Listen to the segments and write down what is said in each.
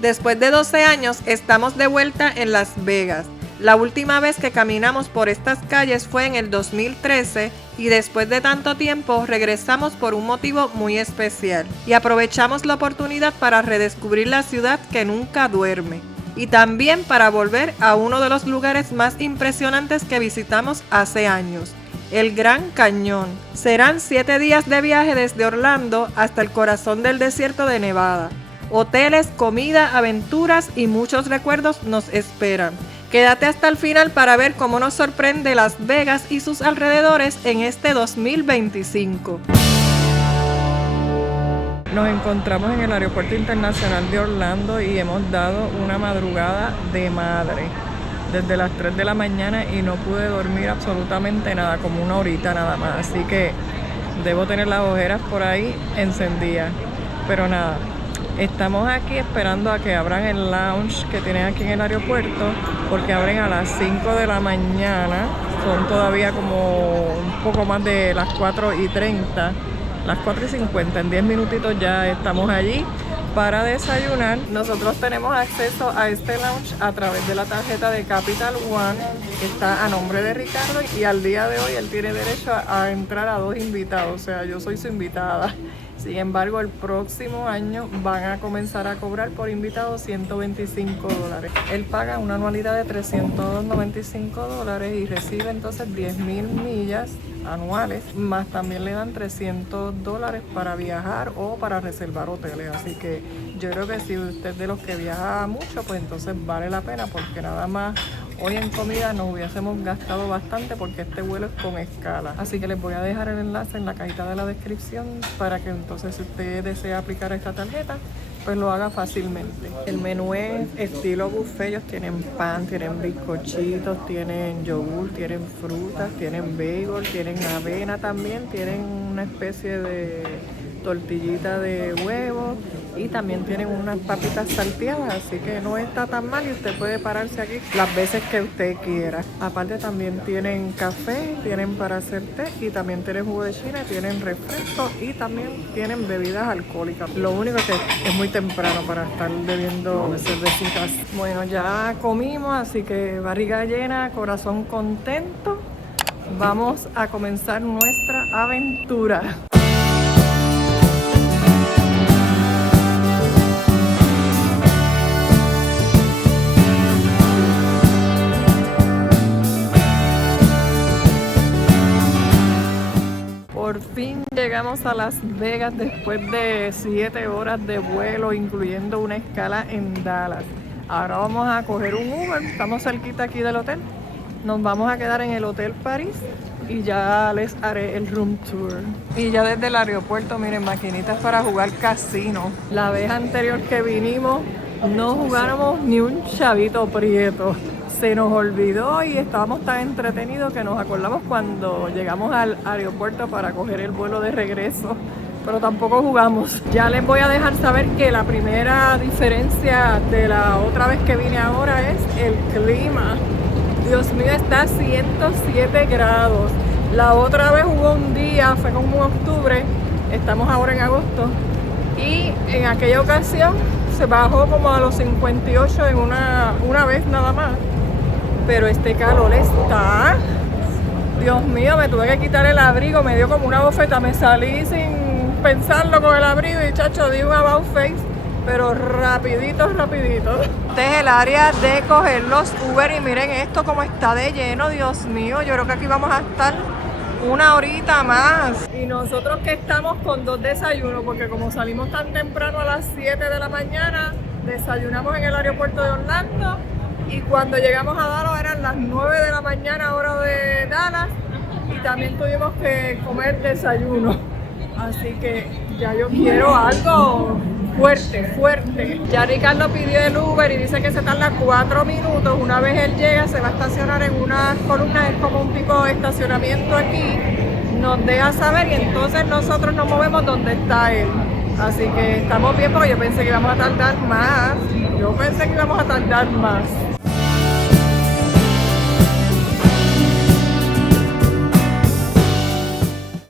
Después de 12 años, estamos de vuelta en Las Vegas. La última vez que caminamos por estas calles fue en el 2013 y después de tanto tiempo regresamos por un motivo muy especial y aprovechamos la oportunidad para redescubrir la ciudad que nunca duerme y también para volver a uno de los lugares más impresionantes que visitamos hace años, el Gran Cañón. Serán 7 días de viaje desde Orlando hasta el corazón del desierto de Nevada. Hoteles, comida, aventuras y muchos recuerdos nos esperan. Quédate hasta el final para ver cómo nos sorprende Las Vegas y sus alrededores en este 2025. Nos encontramos en el Aeropuerto Internacional de Orlando y hemos dado una madrugada de madre. Desde las 3 de la mañana y no pude dormir absolutamente nada, como una horita nada más. Así que debo tener las ojeras por ahí encendidas. Pero nada. Estamos aquí esperando a que abran el lounge que tienen aquí en el aeropuerto, porque abren a las 5 de la mañana. Son todavía como un poco más de las 4:30, las 4:50. En 10 minutitos ya estamos allí para desayunar. Nosotros tenemos acceso a este lounge a través de la tarjeta de Capital One, que está a nombre de Ricardo, y al día de hoy él tiene derecho a entrar a 2 invitados, o sea, yo soy su invitada. Sin embargo, el próximo año van a comenzar a cobrar por invitado $125. Él paga una anualidad de $395 y recibe entonces 10,000 millas anuales, más también le dan $300 para viajar o para reservar hoteles. Así que yo creo que si usted es de los que viaja mucho, pues entonces vale la pena, porque nada más hoy en comida nos hubiésemos gastado bastante, porque este vuelo es con escala. Así que les voy a dejar el enlace en la cajita de la descripción para que entonces si usted desea aplicar esta tarjeta, pues lo haga fácilmente. El menú es estilo buffet. Ellos tienen pan, tienen bizcochitos, tienen yogur, tienen frutas, tienen bagel, tienen avena también, tienen una especie de tortillita de huevo y también tienen unas papitas salteadas, así que no está tan mal y usted puede pararse aquí las veces que usted quiera. Aparte también tienen café, tienen para hacer té y también tienen jugo de china, tienen refresco y también tienen bebidas alcohólicas. Lo único que es muy temprano para estar bebiendo cervecitas. Bueno, ya comimos, así que barriga llena, corazón contento. Vamos a comenzar nuestra aventura. Por fin llegamos a Las Vegas después de 7 horas de vuelo, incluyendo una escala en Dallas. Ahora vamos a coger un Uber, estamos cerquita aquí del hotel. Nos vamos a quedar en el Hotel París y ya les haré el room tour. Y ya desde el aeropuerto, miren, maquinitas para jugar casino. La vez anterior que vinimos no jugáramos ni un chavito prieto. Se nos olvidó y estábamos tan entretenidos que nos acordamos cuando llegamos al aeropuerto para coger el vuelo de regreso, pero tampoco jugamos. Ya les voy a dejar saber que la primera diferencia de la otra vez que vine ahora es el clima. Dios mío, está a 107 grados. La otra vez hubo un día, fue como en octubre, estamos ahora en agosto, y en aquella ocasión se bajó como a los 58 en una vez nada más. Pero este calor está... Dios mío, me tuve que quitar el abrigo, me dio como una bofeta, me salí sin pensarlo con el abrigo y chacho, di un about face, pero rapidito. Este es el área de coger los Uber y miren esto como está de lleno, Dios mío, yo creo que aquí vamos a estar una horita más. Y nosotros que estamos con 2 desayunos, porque como salimos tan temprano a las 7 de la mañana, desayunamos en el aeropuerto de Orlando. Y cuando llegamos a Dallas eran las 9 de la mañana, hora de Dallas, y también tuvimos que comer desayuno. Así que ya yo quiero algo fuerte. Ya Ricardo pidió el Uber y dice que se tarda 4 minutos. Una vez él llega, se va a estacionar en unas columnas, es como un tipo de estacionamiento aquí. Nos deja saber y entonces nosotros nos movemos donde está él. Así que estamos bien porque yo pensé que íbamos a tardar más.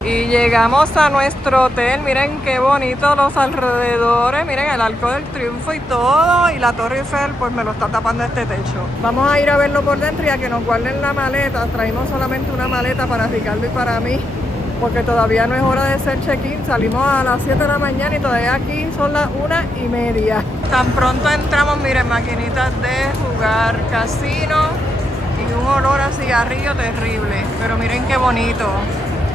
Y Y llegamos a nuestro hotel. Miren qué bonito los alrededores. Miren el Arco del Triunfo y todo. Y la Torre Eiffel pues me lo está tapando este techo. Vamos a ir a verlo por dentro y a que nos guarden la maleta. Traímos solamente una maleta para Ricardo y para mí, porque todavía no es hora de hacer check-in. Salimos a las 7 de la mañana y todavía aquí son las 1:30. Tan pronto entramos, miren, maquinitas de jugar, casino y un olor a cigarrillo terrible. Pero miren qué bonito.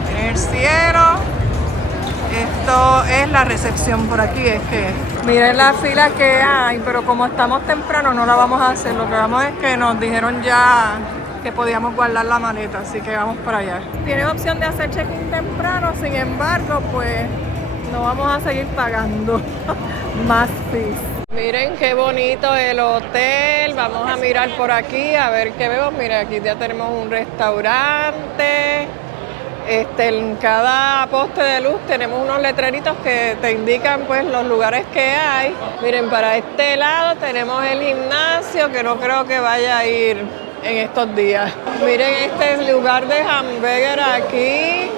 Miren el cielo. Esto es la recepción por aquí, es que miren la fila que hay, pero como estamos temprano no la vamos a hacer. Lo que vamos es que nos dijeron ya que podíamos guardar la maleta, así que vamos para allá. Tienen opción de hacer check-in temprano, sin embargo, pues no vamos a seguir pagando más fees. Miren qué bonito el hotel. Vamos a mirar por aquí a ver qué vemos. Miren, aquí ya tenemos un restaurante. En cada poste de luz tenemos unos letreritos que te indican pues los lugares que hay. Miren, para este lado tenemos el gimnasio, que no creo que vaya a ir en estos días. Miren este lugar de hamburger aquí.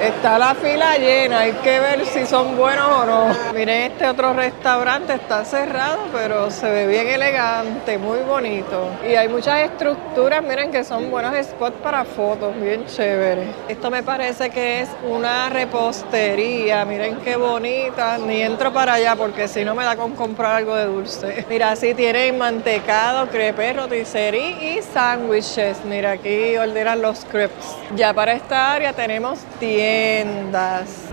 Está la fila llena, hay que ver si son buenos o no. Miren este otro restaurante, está cerrado, pero se ve bien elegante, muy bonito. Y hay muchas estructuras, miren, que son buenos spots para fotos, bien chévere. Esto me parece que es una repostería, miren qué bonita. Ni entro para allá porque si no me da con comprar algo de dulce. Mira, así tienen mantecado, crepes, rotisserie y sándwiches. Mira, aquí ordenan los crepes. Ya para esta área tenemos tiendas.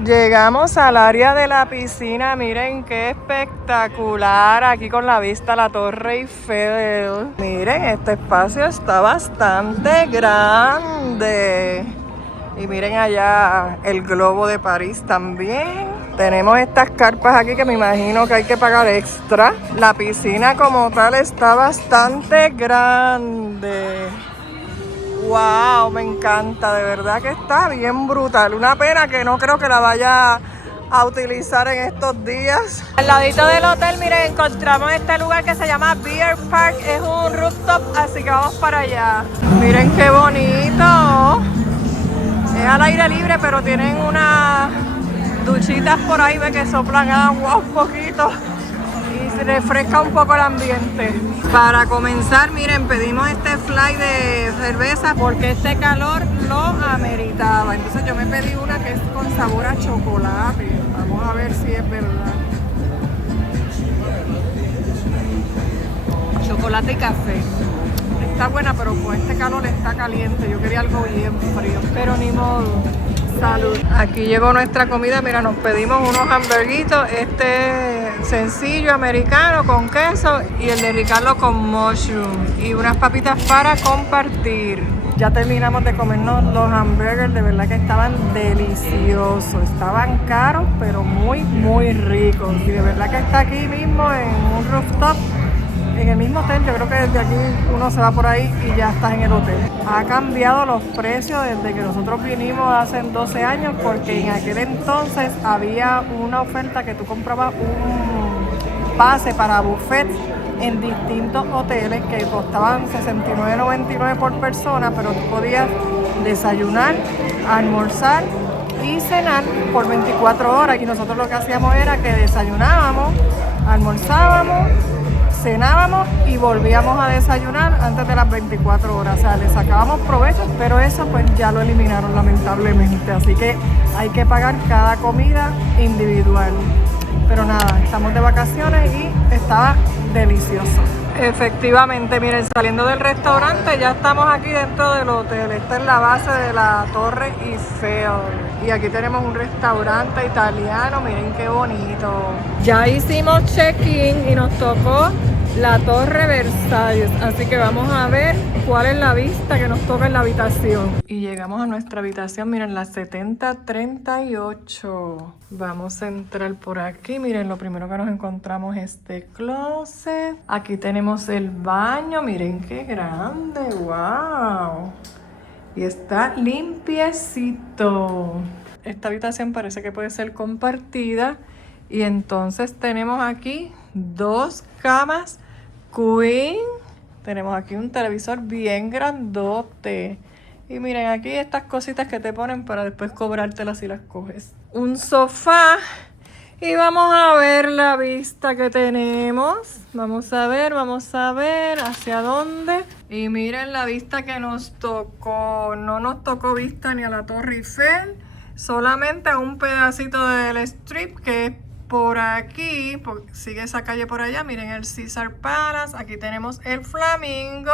Llegamos al área de la piscina, miren qué espectacular, aquí con la vista a la Torre Eiffel. Miren, este espacio está bastante grande. Y miren allá el globo de París también. Tenemos estas carpas aquí que me imagino que hay que pagar extra. La piscina como tal está bastante grande. ¡Wow! Me encanta, de verdad que está bien brutal. Una pena que no creo que la vaya a utilizar en estos días. Al ladito del hotel, miren, encontramos este lugar que se llama Beer Park. Es un rooftop, así que vamos para allá. Miren qué bonito. Es al aire libre, pero tienen unas duchitas por ahí, ve que soplan agua un poquito y se refresca un poco el ambiente. Para comenzar, miren, pedimos este fly de cerveza porque este calor lo ameritaba. Entonces yo me pedí una que es con sabor a chocolate. Vamos a ver si es verdad. Chocolate y café. Está buena, pero con este calor está caliente. Yo quería algo bien frío, pero ni modo. Salud. Aquí llegó nuestra comida. Mira, nos pedimos unos hamburguitos. Este sencillo americano con queso y el de Ricardo con mushroom. Y unas papitas para compartir. Ya terminamos de comernos los hamburgers. De verdad que estaban deliciosos. Estaban caros, pero muy, muy ricos. Y de verdad que está aquí mismo en un rooftop. En el mismo hotel, yo creo que desde aquí uno se va por ahí y ya estás en el hotel. Ha cambiado los precios desde que nosotros vinimos hace 12 años, porque en aquel entonces había una oferta que tú comprabas un pase para buffet en distintos hoteles que costaban $69.99 por persona, pero tú podías desayunar, almorzar y cenar por 24 horas. Y nosotros lo que hacíamos era que desayunábamos, almorzábamos, cenábamos y volvíamos a desayunar antes de las 24 horas. O sea, le sacábamos provecho, pero eso pues ya lo eliminaron lamentablemente. Así que hay que pagar cada comida individual. Pero nada, estamos de vacaciones y estaba delicioso. Efectivamente, miren, saliendo del restaurante ya estamos aquí dentro del hotel. Esta es la base de la Torre Eiffel. Y aquí tenemos un restaurante italiano, miren qué bonito. Ya hicimos check-in y nos tocó la Torre Versalles, así que vamos a ver cuál es la vista que nos toca en la habitación. Y llegamos a nuestra habitación, miren, la 7038. Vamos a entrar por aquí, miren, lo primero que nos encontramos es este closet. Aquí tenemos el baño, miren qué grande, wow. Y está limpiecito. Esta habitación parece que puede ser compartida. Y entonces tenemos aquí 2 camas queen. Tenemos aquí un televisor bien grandote. Y miren, aquí estas cositas que te ponen para después cobrártelas si las coges. Un sofá. Y vamos a ver la vista que tenemos. Vamos a ver hacia dónde. Y miren la vista que nos tocó. No nos tocó vista ni a la Torre Eiffel, solamente a un pedacito del strip que es por aquí. Sigue esa calle por allá. Miren el Caesar Palace. Aquí tenemos el Flamingo,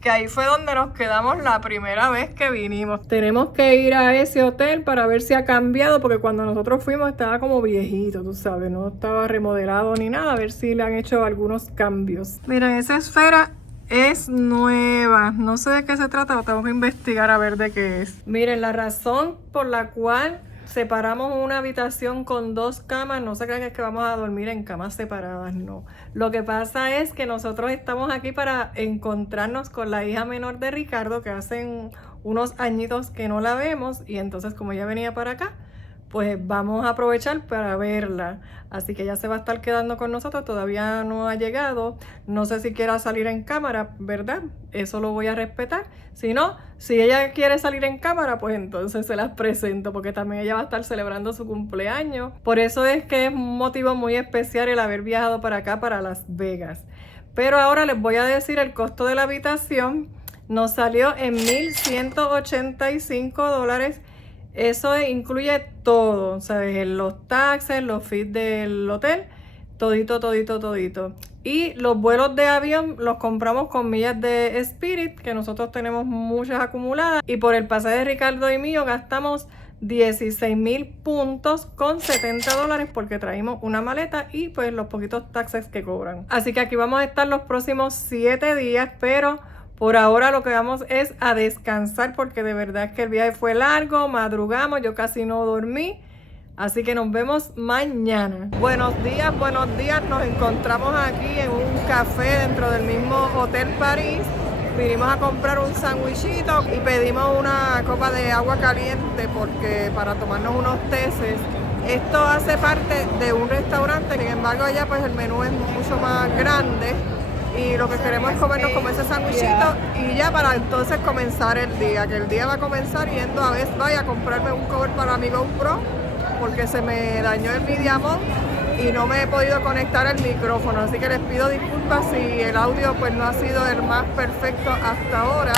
que ahí fue donde nos quedamos la primera vez que vinimos. Tenemos que ir a ese hotel para ver si ha cambiado, porque cuando nosotros fuimos estaba como viejito, tú sabes, no estaba remodelado ni nada, a ver si le han hecho algunos cambios. Miren, esa esfera es nueva, no sé de qué se trata, lo tengo que investigar a ver de qué es. Miren, la razón por la cual separamos una habitación con 2 camas, no se crean que vamos a dormir en camas separadas, no. Lo que pasa es que nosotros estamos aquí para encontrarnos con la hija menor de Ricardo, que hacen unos añitos que no la vemos, y entonces como ella venía para acá, pues vamos a aprovechar para verla. Así que ella se va a estar quedando con nosotros, todavía no ha llegado. No sé si quiera salir en cámara, ¿verdad? Eso lo voy a respetar. Si no, si ella quiere salir en cámara, pues entonces se las presento, porque también ella va a estar celebrando su cumpleaños. Por eso es que es un motivo muy especial el haber viajado para acá, para Las Vegas. Pero ahora les voy a decir el costo de la habitación. Nos salió en $1,185. Eso incluye todo, ¿sabes? Los taxes, los fees del hotel, todito. Y los vuelos de avión los compramos con millas de Spirit, que nosotros tenemos muchas acumuladas. Y por el pasaje de Ricardo y mío gastamos 16,000 puntos con $70 porque traímos una maleta y pues los poquitos taxes que cobran. Así que aquí vamos a estar los próximos 7 días, pero por ahora lo que vamos es a descansar, porque de verdad es que el viaje fue largo, madrugamos, yo casi no dormí. Así que nos vemos mañana. Buenos días, nos encontramos aquí en un café dentro del mismo Hotel París. Vinimos a comprar un sandwichito y pedimos una copa de agua caliente porque para tomarnos unos teces. Esto hace parte de un restaurante, sin embargo allá pues el menú es mucho más grande. Y lo que queremos es comernos como ese sandwichito y ya para entonces comenzar el día. Que el día va a comenzar yendo a Best Buy a comprarme un cover para mi GoPro, porque se me dañó el Midiamond y no me he podido conectar el micrófono. Así que les pido disculpas si el audio pues no ha sido el más perfecto hasta ahora,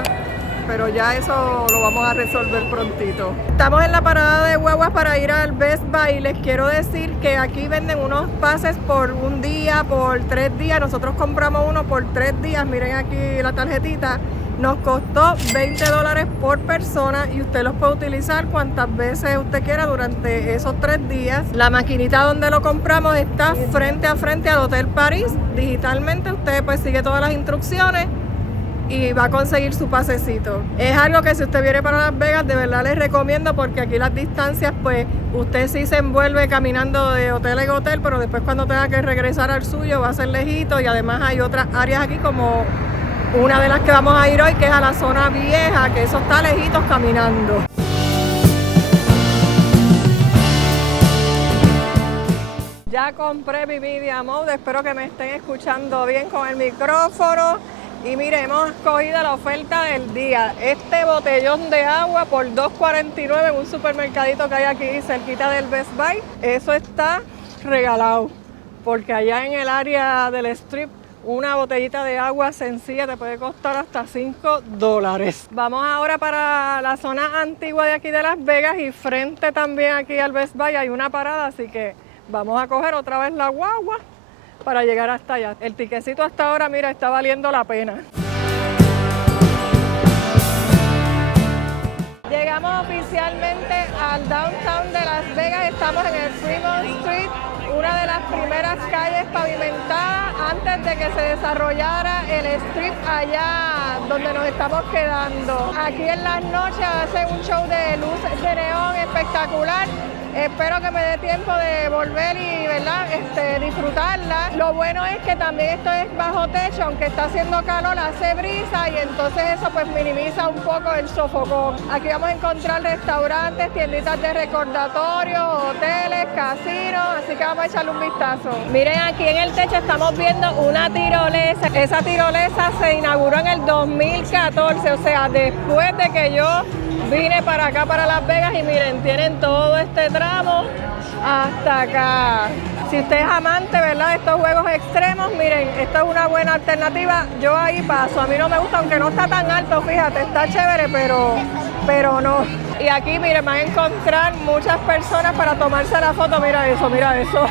pero ya eso lo vamos a resolver prontito. Estamos en la parada de guaguas para ir al Best Buy. Les quiero decir que aquí venden unos pases por un día, por 3 días. Nosotros compramos uno por 3 días. Miren aquí la tarjetita. Nos costó $20 por persona y usted los puede utilizar cuantas veces usted quiera durante esos 3 días. La maquinita donde lo compramos está frente a frente al Hotel París. Digitalmente usted pues sigue todas las instrucciones y va a conseguir su pasecito. Es algo que si usted viene para Las Vegas, de verdad les recomiendo, porque aquí las distancias, pues usted sí se envuelve caminando de hotel en hotel, pero después cuando tenga que regresar al suyo va a ser lejito. Y además hay otras áreas aquí, como una de las que vamos a ir hoy, que es a la zona vieja, que eso está lejitos caminando. Ya compré mi Media Mode, espero que me estén escuchando bien con el micrófono. Y mire, hemos escogido la oferta del día. Este botellón de agua por $2.49 en un supermercadito que hay aquí cerquita del Best Buy. Eso está regalado, porque allá en el área del strip una botellita de agua sencilla te puede costar hasta $5. Vamos ahora para la zona antigua de aquí de Las Vegas, y frente también aquí al Best Buy hay una parada, así que vamos a coger otra vez la guagua para llegar hasta allá. El tiquecito hasta ahora, mira, está valiendo la pena. Llegamos oficialmente al downtown de Las Vegas. Estamos en el Fremont Street, una de las primeras calles pavimentadas antes de que se desarrollara el strip allá donde nos estamos quedando. Aquí en las noches hacen un show de luces de neón espectacular. Espero que me dé tiempo de volver y, ¿verdad?, disfrutarla. Lo bueno es que también esto es bajo techo, aunque está haciendo calor, hace brisa y entonces eso pues minimiza un poco el sofocón. Aquí vamos a encontrar restaurantes, tienditas de recordatorio, hoteles, casinos, así que vamos a echarle un vistazo. Miren, aquí en el techo estamos viendo una tirolesa. Esa tirolesa se inauguró en el 2014, o sea, después de que yo vine para acá, para Las Vegas, y miren, tienen todo este tramo hasta acá. Si usted es amante, ¿verdad?, de estos juegos extremos, miren, esta es una buena alternativa. Yo ahí paso, a mí no me gusta, aunque no está tan alto, fíjate, está chévere, pero no. Y aquí, miren, van a encontrar muchas personas para tomarse la foto. Mira eso, mira eso.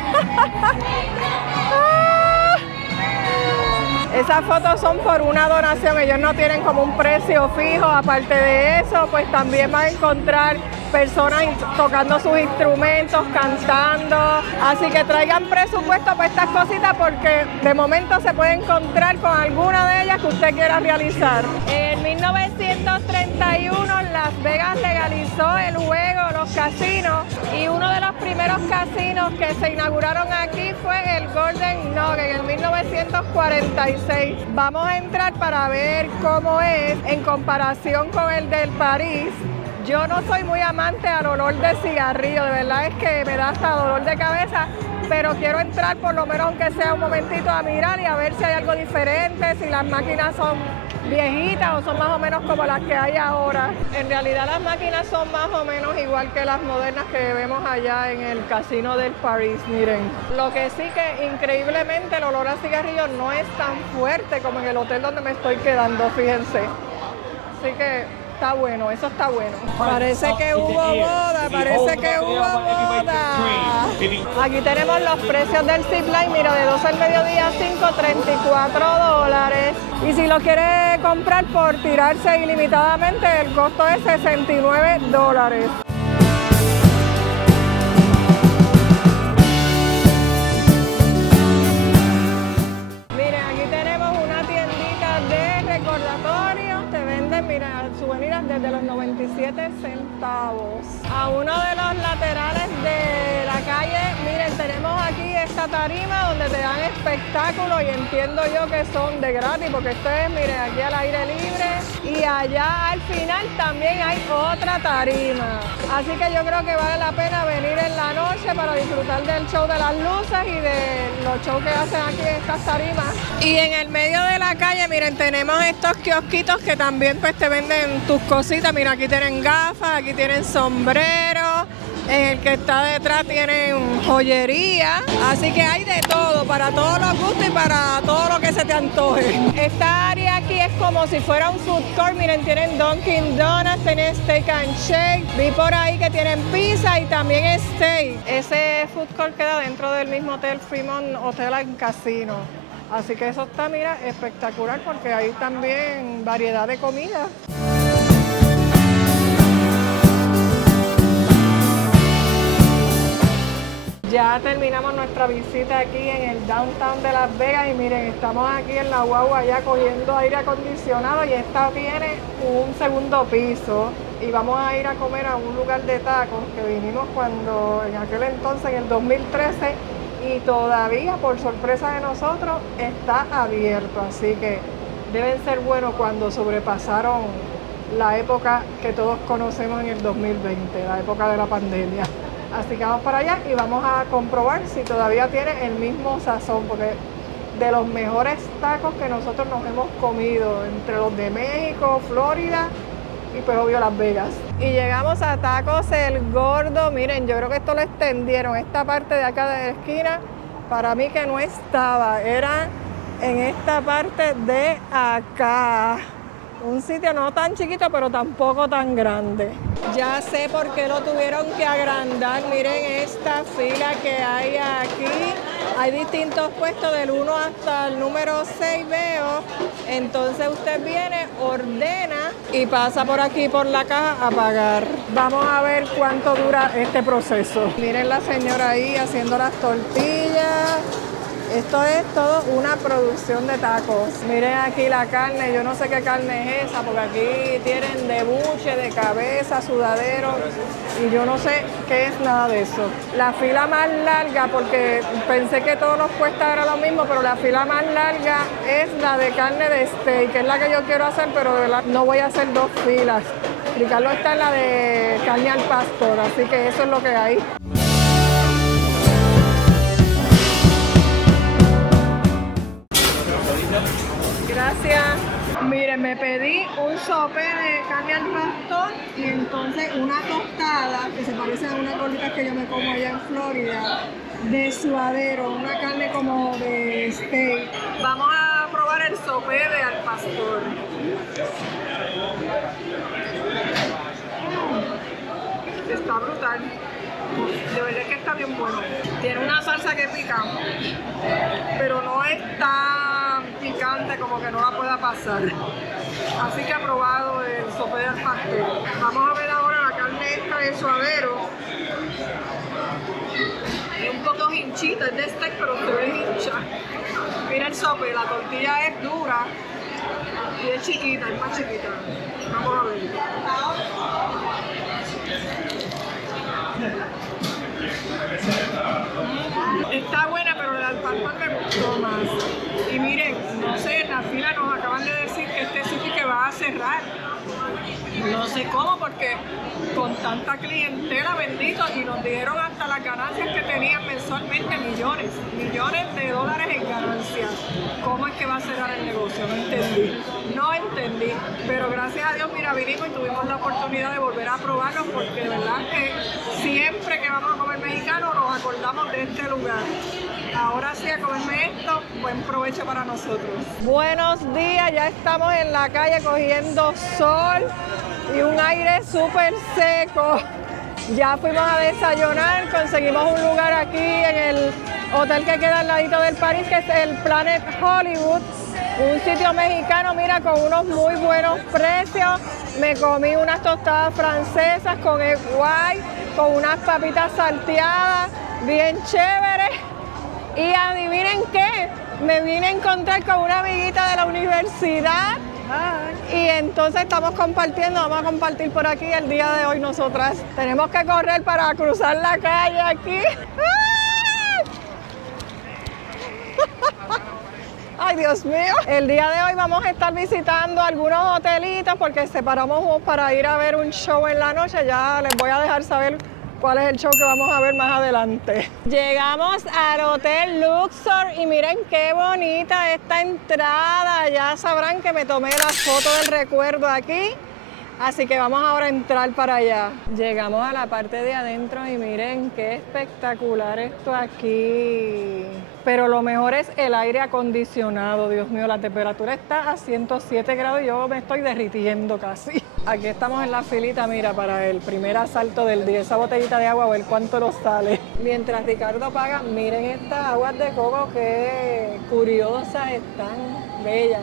Esas fotos son por una donación, ellos no tienen como un precio fijo. Aparte de eso, pues también van a encontrar personas tocando sus instrumentos, cantando. Así que traigan presupuesto para estas cositas porque de momento se puede encontrar con alguna de ellas que usted quiera realizar. En 1931 Las Vegas legalizó el juego, los casinos, y uno de los primeros casinos que se inauguraron aquí fue el Golden Nugget en 1946. Vamos a entrar para ver cómo es en comparación con el del París. Yo no soy muy amante al olor de cigarrillo, de verdad es que me da hasta dolor de cabeza, pero quiero entrar por lo menos aunque sea un momentito a mirar y a ver si hay algo diferente, si las máquinas son viejitas o son más o menos como las que hay ahora. En realidad las máquinas son más o menos igual que las modernas que vemos allá en el casino del París, miren. Lo que sí que increíblemente el olor a cigarrillo no es tan fuerte como en el hotel donde me estoy quedando, fíjense. Así que está bueno, eso está bueno. Parece que hubo boda, parece que hubo boda. Aquí tenemos los precios del zipline, mira, de 12 al mediodía, 5, $34. Y si lo quiere comprar por tirarse ilimitadamente, el costo es $69. Mira, souvenirs desde los 97 centavos. A uno de los laterales de la calle, miren, tenemos aquí esta tarima donde te dan espectáculos y entiendo yo que son de gratis porque esto es, miren, aquí al aire libre y allá al final también hay otra tarima. Así que yo creo que vale la pena venir en la noche para disfrutar del show de las luces y de los shows que hacen aquí en estas tarimas. Y en el medio de la calle, miren, tenemos estos kiosquitos que también pues te venden tus cositas. Mira, aquí tienen gafas, aquí tienen sombreros, en el que está detrás tienen joyería, así que hay de todo, para todos los gustos y para todo lo que se te antoje. Esta área aquí es como si fuera un food court, miren, tienen Dunkin' Donuts, tienen Steak and Shake, vi por ahí que tienen pizza y también steak. Ese food court queda dentro del mismo hotel Fremont Hotel and Casino. Así que eso está, mira, espectacular porque hay también variedad de comida. Ya terminamos nuestra visita aquí en el downtown de Las Vegas y miren, estamos aquí en la guagua ya cogiendo aire acondicionado y esta tiene un segundo piso y vamos a ir a comer a un lugar de tacos que vinimos cuando en aquel entonces, en el 2013, y todavía, por sorpresa de nosotros, está abierto, así que deben ser buenos cuando sobrepasaron la época que todos conocemos en el 2020, la época de la pandemia. Así que vamos para allá y vamos a comprobar si todavía tiene el mismo sazón, porque de los mejores tacos que nosotros nos hemos comido, entre los de México, Florida y pues obvio Las Vegas. Y llegamos a Tacos El Gordo. Miren, yo creo que esto lo extendieron, esta parte de acá de la esquina, para mí que no estaba, era en esta parte de acá. Un sitio no tan chiquito, pero tampoco tan grande. Ya sé por qué lo tuvieron que agrandar. Miren esta fila que hay aquí. Hay distintos puestos del 1 hasta el número 6 veo. Entonces usted viene, ordena y pasa por aquí por la caja a pagar. Vamos a ver cuánto dura este proceso. Miren la señora ahí haciendo las tortillas. Esto es todo una producción de tacos. Miren aquí la carne, yo no sé qué carne es esa, porque aquí tienen de buche, de cabeza, sudadero, y yo no sé qué es nada de eso. La fila más larga, porque pensé que todos los puestos eran lo mismo, pero la fila más larga es la de carne de steak, que es la que yo quiero hacer, pero de verdad no voy a hacer 2 filas. Ricardo está en la de carne al pastor, así que eso es lo que hay. Gracias. Miren, me pedí un sope de carne al pastor y entonces una tostada que se parece a unas gorditas que yo me como allá en Florida, de suadero, una carne como de steak. Vamos a probar el sope de al pastor. Está brutal. De verdad que está bien bueno. Tiene una salsa que pica, pero no es tan picante como que no la pueda pasar. Así que aprobado el sope de al pastor. Vamos a ver ahora la carne esta de suadero. Es un poco hinchita, es de steak, pero se ve hincha. Mira el sope, la tortilla es dura y es chiquita, es más chiquita. Vamos a ver. Está buena, pero la al pastor me gustó más. Y miren, no sé, en la fila nos acaban de decir que este sitio que va a cerrar. No sé cómo, porque con tanta clientela, bendito, y nos dijeron hasta las ganancias que tenían mensualmente, millones de dólares en ganancias. ¿Cómo es que va a cerrar el negocio? No entendí, pero gracias a Dios, mira, vinimos y tuvimos la oportunidad de volver a probarlos, porque de verdad que siempre que vamos a comer mexicano nos acordamos de este lugar. Ahora sí, a comerme esto, buen provecho para nosotros. Buenos días, ya estamos en la calle cogiendo sol y un aire súper seco. Ya fuimos a desayunar, conseguimos un lugar aquí en el hotel que queda al ladito del París, que es el Planet Hollywood, un sitio mexicano, mira, con unos muy buenos precios. Me comí unas tostadas francesas con egg white, con unas papitas salteadas, bien chéveres. Y adivinen qué, me vine a encontrar con una amiguita de la universidad. Y entonces estamos compartiendo, vamos a compartir por aquí el día de hoy nosotras. Tenemos que correr para cruzar la calle aquí. Ay, Dios mío. El día de hoy vamos a estar visitando algunos hotelitos porque separamos para ir a ver un show en la noche. Ya les voy a dejar saber cuál es el show que vamos a ver más adelante. Llegamos al Hotel Luxor y miren qué bonita esta entrada. Ya sabrán que me tomé la foto del recuerdo aquí. Así que vamos ahora a entrar para allá. Llegamos a la parte de adentro y miren qué espectacular esto aquí. Pero lo mejor es el aire acondicionado. Dios mío, la temperatura está a 107 grados y yo me estoy derritiendo casi. Aquí estamos en la filita, mira, para el primer asalto del día. Esa botellita de agua, a ver cuánto nos sale. Mientras Ricardo paga, miren estas aguas de coco, qué curiosas están, bellas.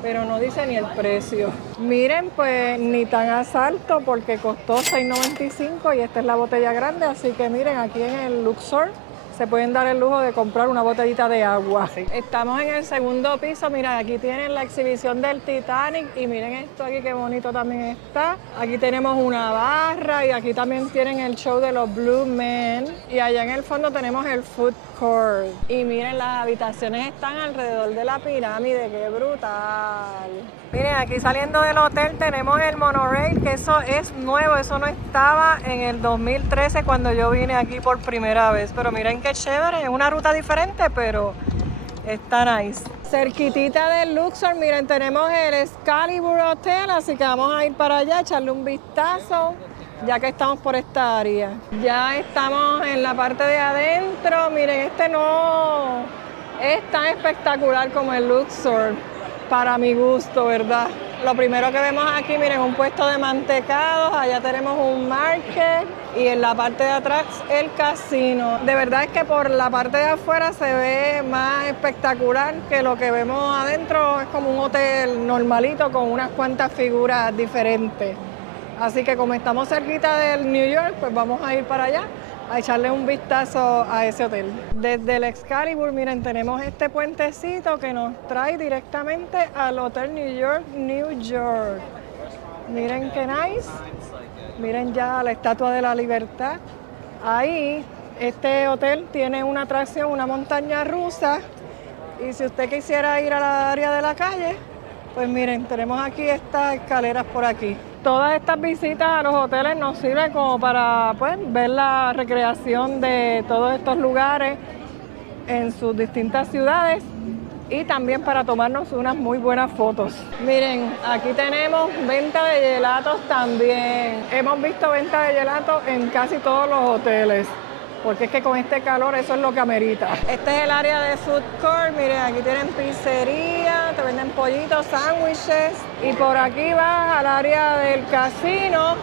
Pero no dice ni el precio. Miren, pues ni tan asalto porque costó $6.95 y esta es la botella grande, así que miren, aquí en el Luxor se pueden dar el lujo de comprar una botellita de agua. Sí. Estamos en el segundo piso, mira, aquí tienen la exhibición del Titanic y miren esto aquí, qué bonito también está. Aquí tenemos una barra y aquí también tienen el show de los Blue Men y allá en el fondo tenemos el food court. Y miren, las habitaciones están alrededor de la pirámide, qué brutal. Miren, aquí saliendo del hotel tenemos el monorail, que eso es nuevo, eso no estaba en el 2013 cuando yo vine aquí por primera vez. Pero miren qué chévere, es una ruta diferente, pero está nice. Cerquitita del Luxor, miren, tenemos el Excalibur Hotel, así que vamos a ir para allá, echarle un vistazo, ya que estamos por esta área. Ya estamos en la parte de adentro, miren, este no es tan espectacular como el Luxor. Para mi gusto, ¿verdad? Lo primero que vemos aquí, miren, un puesto de mantecados, allá tenemos un market y en la parte de atrás el casino. De verdad es que por la parte de afuera se ve más espectacular que lo que vemos adentro. Es como un hotel normalito con unas cuantas figuras diferentes. Así que como estamos cerquita del New York, pues vamos a ir para allá a echarle un vistazo a ese hotel. Desde el Excalibur, miren, tenemos este puentecito que nos trae directamente al Hotel New York, New York. Miren qué nice. Miren ya la Estatua de la Libertad. Ahí, este hotel tiene una atracción, una montaña rusa. Y si usted quisiera ir a la área de la calle, pues miren, tenemos aquí estas escaleras por aquí. Todas estas visitas a los hoteles nos sirven como para pues, ver la recreación de todos estos lugares en sus distintas ciudades y también para tomarnos unas muy buenas fotos. Miren, aquí tenemos venta de gelatos también. Hemos visto venta de gelatos en casi todos los hoteles, porque es que con este calor eso es lo que amerita. Este es el área de food court, miren, aquí tienen pizzería, te venden pollitos, sándwiches, y por aquí vas al área del casino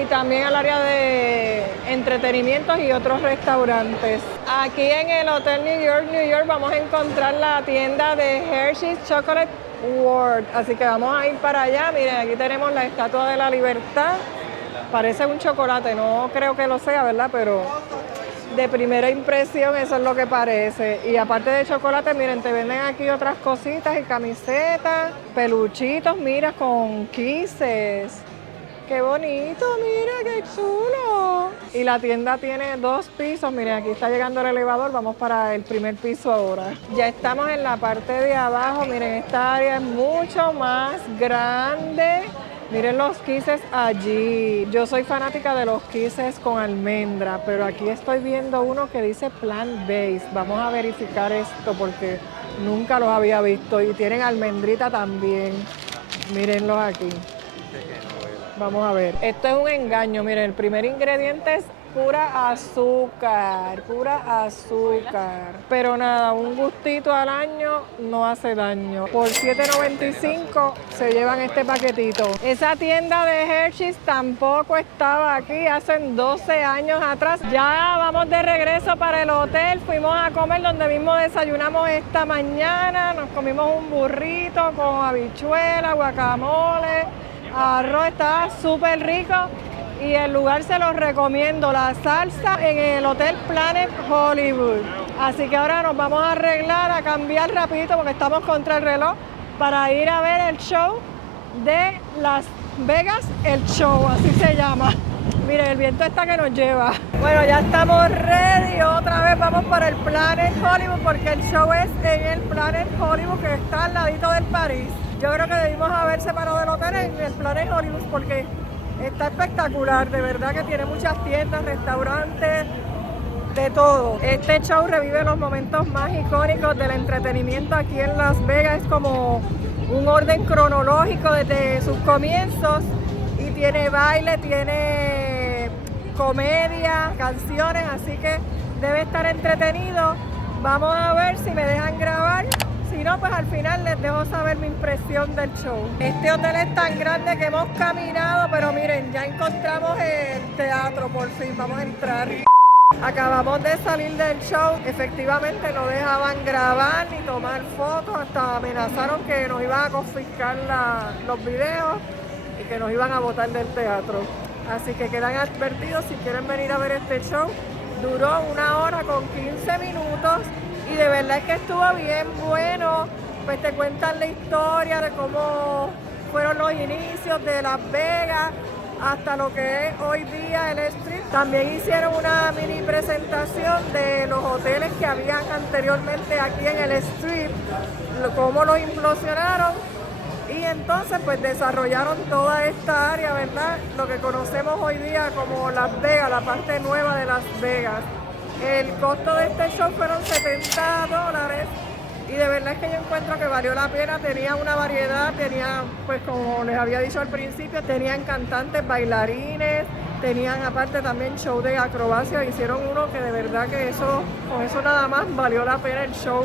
y también al área de entretenimientos y otros restaurantes. Aquí en el Hotel New York vamos a encontrar la tienda de Hershey's Chocolate World, así que vamos a ir para allá. Miren, aquí tenemos la Estatua de la Libertad, parece un chocolate, no creo que lo sea, ¿verdad? Pero de primera impresión eso es lo que parece. Y aparte de chocolate, miren, te venden aquí otras cositas y camisetas, peluchitos, mira, con kisses. ¡Qué bonito! ¡Mira, qué chulo! Y la tienda tiene 2 pisos. Miren, aquí está llegando el elevador. Vamos para el primer piso ahora. Ya estamos en la parte de abajo. Miren, esta área es mucho más grande. Miren los kisses allí. Yo soy fanática de los kisses con almendra, pero aquí estoy viendo uno que dice plant-based. Vamos a verificar esto porque nunca los había visto. Y tienen almendrita también. Mírenlos aquí. Vamos a ver. Esto es un engaño. Miren, el primer ingrediente es pura azúcar. Pero nada, un gustito al año no hace daño. Por $7.95 se llevan este paquetito. Esa tienda de Hershey's tampoco estaba aquí hace 12 años atrás. Ya vamos de regreso para el hotel. Fuimos a comer donde mismo desayunamos esta mañana. Nos comimos un burrito con habichuela, guacamole, arroz. Estaba súper rico. Y el lugar se los recomiendo, la salsa en el Hotel Planet Hollywood. Así que ahora nos vamos a arreglar, a cambiar rapidito porque estamos contra el reloj para ir a ver el show de Las Vegas, el show, así se llama. Miren, el viento está que nos lleva. Bueno, ya estamos ready, otra vez vamos para el Planet Hollywood porque el show es en el Planet Hollywood que está al ladito del París. Yo creo que debimos haber separado del hotel en el Planet Hollywood porque está espectacular, de verdad que tiene muchas tiendas, restaurantes, de todo. Este show revive los momentos más icónicos del entretenimiento aquí en Las Vegas. Es como un orden cronológico desde sus comienzos y tiene baile, tiene comedia, canciones, así que debe estar entretenido. Vamos a ver si me dejan grabar. Si no, pues al final les dejo saber mi impresión del show. Este hotel es tan grande que hemos caminado, pero miren, ya encontramos el teatro por fin, vamos a entrar. Acabamos de salir del show, efectivamente no dejaban grabar ni tomar fotos, hasta amenazaron que nos iban a confiscar los videos y que nos iban a botar del teatro. Así que quedan advertidos si quieren venir a ver este show. Duró 1 hora con 15 minutos. Y de verdad es que estuvo bien bueno, pues te cuentan la historia de cómo fueron los inicios de Las Vegas hasta lo que es hoy día el Strip. También hicieron una mini presentación de los hoteles que habían anteriormente aquí en el Strip, cómo los implosionaron y entonces pues desarrollaron toda esta área, ¿verdad? Lo que conocemos hoy día como Las Vegas, la parte nueva de Las Vegas. El costo de este show fueron $70 y de verdad es que yo encuentro que valió la pena. Tenía una variedad, tenía, pues como les había dicho al principio, tenían cantantes, bailarines, tenían aparte también show de acrobacia. Hicieron uno que de verdad que con eso nada más valió la pena el show.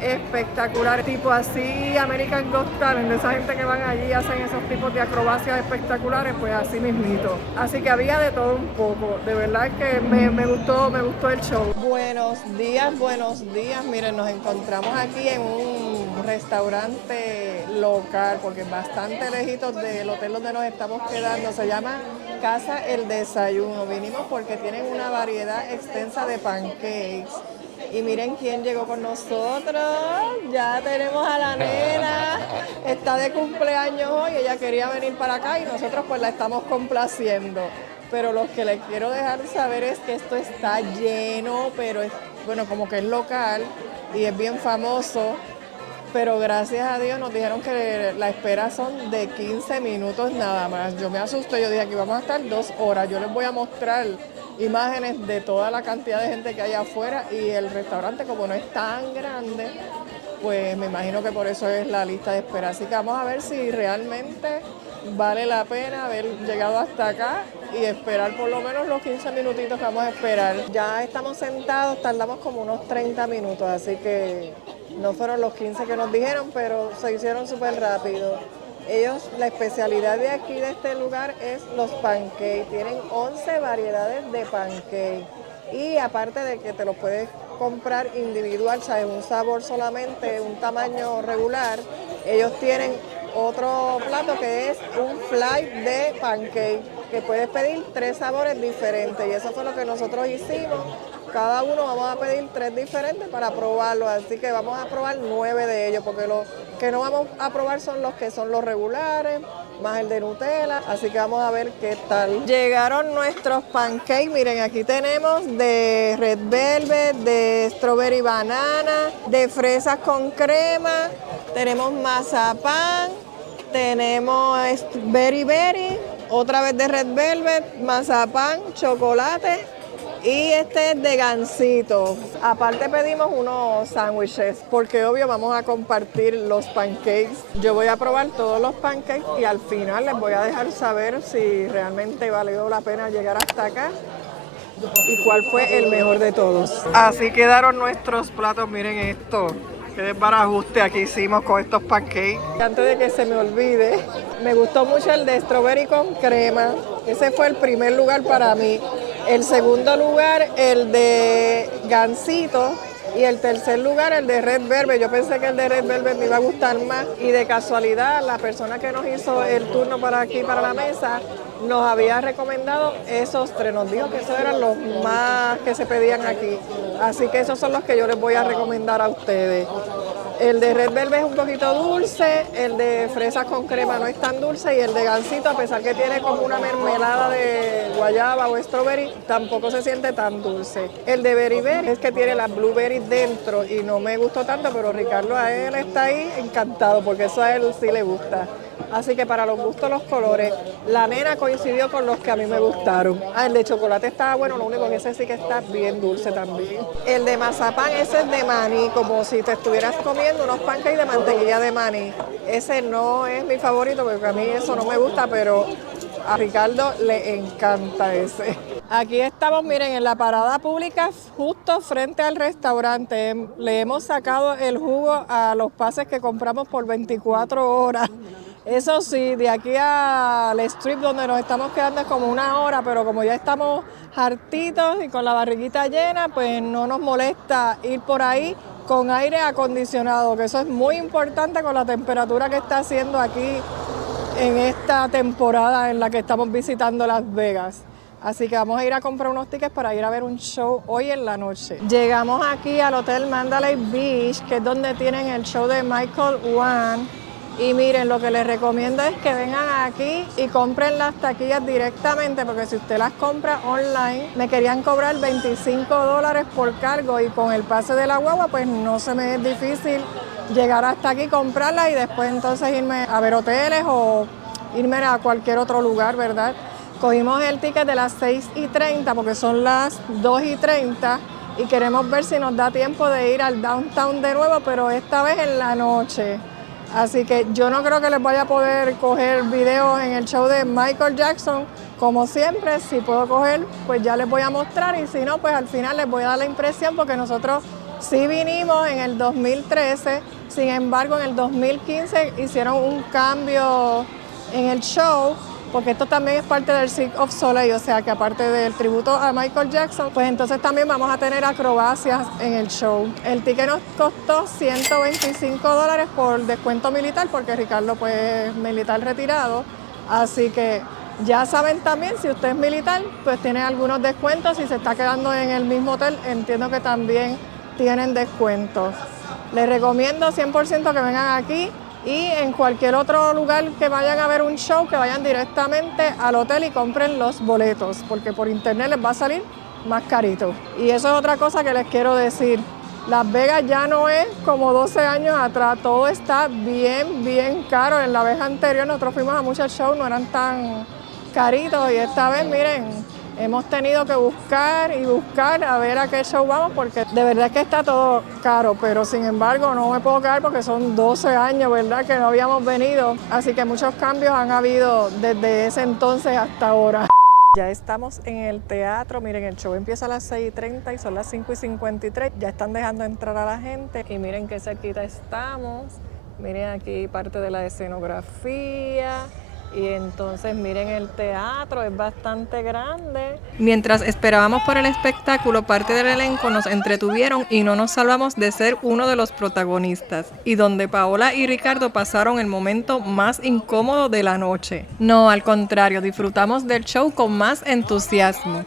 Espectacular, tipo así American Got Talent, de esa gente que van allí y hacen esos tipos de acrobacias espectaculares, pues así mismito. Así que había de todo un poco, de verdad es que me gustó el show. Buenos días, miren, nos encontramos aquí en un un restaurante local, porque es bastante lejitos del hotel donde nos estamos quedando. Se llama Casa El Desayuno. Vinimos porque tienen una variedad extensa de pancakes. Y miren quién llegó con nosotros. Ya tenemos a la nena. Está de cumpleaños hoy. Ella quería venir para acá y nosotros pues la estamos complaciendo. Pero lo que les quiero dejar saber es que esto está lleno, pero es, bueno, como que es local y es bien famoso. Pero gracias a Dios nos dijeron que la espera son de 15 minutos nada más. Yo me asusté, yo dije que vamos a estar 2 horas. Yo les voy a mostrar imágenes de toda la cantidad de gente que hay afuera y el restaurante como no es tan grande, pues me imagino que por eso es la lista de espera. Así que vamos a ver si realmente vale la pena haber llegado hasta acá y esperar por lo menos los 15 minutitos que vamos a esperar. Ya estamos sentados, tardamos como unos 30 minutos, así que no fueron los 15 que nos dijeron, pero se hicieron súper rápido. Ellos, la especialidad de aquí, de este lugar, es los pancakes. Tienen 11 variedades de pancakes. Y aparte de que te los puedes comprar individual, ¿sabes? Un sabor solamente, un tamaño regular, ellos tienen otro plato que es un fly de pancake, que puedes pedir 3 sabores diferentes. Y eso fue lo que nosotros hicimos. Cada uno vamos a pedir 3 diferentes para probarlos, así que vamos a probar 9 de ellos, porque los que no vamos a probar son los que son los regulares, más el de Nutella, así que vamos a ver qué tal. Llegaron nuestros pancakes, miren, aquí tenemos de red velvet, de strawberry banana, de fresas con crema, tenemos mazapán, tenemos berry berry, otra vez de red velvet, mazapán, chocolate. Y este es de gansito. Aparte pedimos unos sándwiches, porque obvio vamos a compartir los pancakes. Yo voy a probar todos los pancakes y al final les voy a dejar saber si realmente valió la pena llegar hasta acá y cuál fue el mejor de todos. Así quedaron nuestros platos, miren esto. Qué desbarajuste aquí hicimos con estos pancakes. Antes de que se me olvide, me gustó mucho el de strawberry con crema. Ese fue el primer lugar para mí. El segundo lugar, el de gansito. Y el tercer lugar, el de red velvet. Yo pensé que el de red velvet me iba a gustar más. Y de casualidad, la persona que nos hizo el turno para aquí, para la mesa, nos había recomendado esos 3. Nos dijo que esos eran los más que se pedían aquí. Así que esos son los que yo les voy a recomendar a ustedes. El de red velvet es un poquito dulce, el de fresas con crema no es tan dulce y el de gansito, a pesar que tiene como una mermelada de guayaba o strawberry, tampoco se siente tan dulce. El de berry berry es que tiene las blueberries dentro y no me gustó tanto, pero Ricardo a él está ahí encantado porque eso a él sí le gusta. Así que para los gustos, los colores, la nena coincidió con los que a mí me gustaron. El de chocolate estaba bueno, lo único que ese sí que está bien dulce también. El de mazapán, ese es de maní, como si te estuvieras comiendo unos pancakes de mantequilla de maní. Ese no es mi favorito porque a mí eso no me gusta, pero a Ricardo le encanta ese. Aquí estamos, miren, en la parada pública justo frente al restaurante. Le hemos sacado el jugo a los pases que compramos por 24 horas. Eso sí, de aquí al strip donde nos estamos quedando es como 1 hora, pero como ya estamos hartitos y con la barriguita llena, pues no nos molesta ir por ahí con aire acondicionado, que eso es muy importante con la temperatura que está haciendo aquí en esta temporada en la que estamos visitando Las Vegas. Así que vamos a ir a comprar unos tickets para ir a ver un show hoy en la noche. Llegamos aquí al Hotel Mandalay Beach, que es donde tienen el show de Michael Wan. Y miren, lo que les recomiendo es que vengan aquí y compren las taquillas directamente, porque si usted las compra online, me querían cobrar $25 por cargo y con el pase de la guagua, pues no se me es difícil llegar hasta aquí, comprarla y después entonces irme a ver hoteles o irme a cualquier otro lugar, ¿verdad? Cogimos el ticket de las 6:30 porque son las 2:30 y queremos ver si nos da tiempo de ir al downtown de nuevo, pero esta vez en la noche. Así que yo no creo que les vaya a poder coger videos en el show de Michael Jackson. Como siempre, si puedo coger, pues ya les voy a mostrar y si no, pues al final les voy a dar la impresión porque nosotros sí vinimos en el 2013, sin embargo en el 2015 hicieron un cambio en el show porque esto también es parte del Cirque du Soleil, o sea que aparte del tributo a Michael Jackson, pues entonces también vamos a tener acrobacias en el show. El ticket nos costó $125 por descuento militar, porque Ricardo pues es militar retirado, así que ya saben también, si usted es militar, pues tiene algunos descuentos. Si se está quedando en el mismo hotel, entiendo que también tienen descuentos. Les recomiendo 100% que vengan aquí y en cualquier otro lugar que vayan a ver un show, que vayan directamente al hotel y compren los boletos, porque por internet les va a salir más carito. Y eso es otra cosa que les quiero decir. Las Vegas ya no es como 12 años atrás, todo está bien caro. En la vez anterior nosotros fuimos a muchos shows, no eran tan caritos, y esta vez, miren, hemos tenido que buscar y buscar a ver a qué show vamos, porque de verdad es que está todo caro, pero sin embargo no me puedo quedar porque son 12 años, ¿verdad?, que no habíamos venido, así que muchos cambios han habido desde ese entonces hasta ahora. Ya estamos en el teatro, miren, el show empieza a las 6:30 y son las 5:53, ya están dejando entrar a la gente y miren qué cerquita estamos, miren aquí parte de la escenografía. Y entonces miren, el teatro es bastante grande. Mientras esperábamos por el espectáculo, parte del elenco nos entretuvieron y no nos salvamos de ser uno de los protagonistas. Y donde Paola y Ricardo pasaron el momento más incómodo de la noche. No, al contrario, disfrutamos del show con más entusiasmo.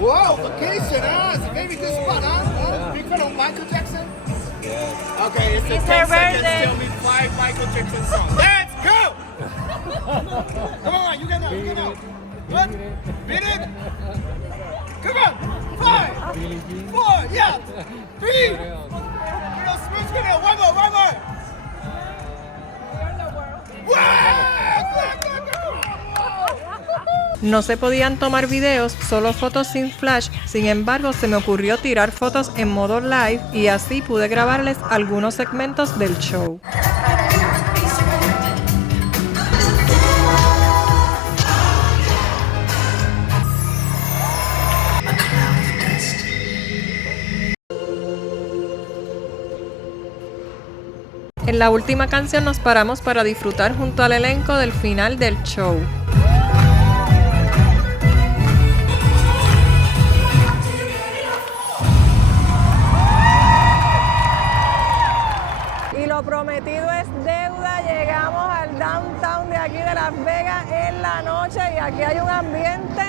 Wow, vacation, maybe this spot, big fan of Michael Jackson. Okay, it's the 10 seconds till we fly Michael Jackson song. Let's go! Come on, you get out. Good? Beat it? Come on! 5, 4, yeah! 3! Smooth spinner, one more! No se podían tomar videos, solo fotos sin flash, sin embargo se me ocurrió tirar fotos en modo live y así pude grabarles algunos segmentos del show. En la última canción nos paramos para disfrutar junto al elenco del final del show. Y lo prometido es deuda, llegamos al downtown de aquí de Las Vegas en la noche y aquí hay un ambiente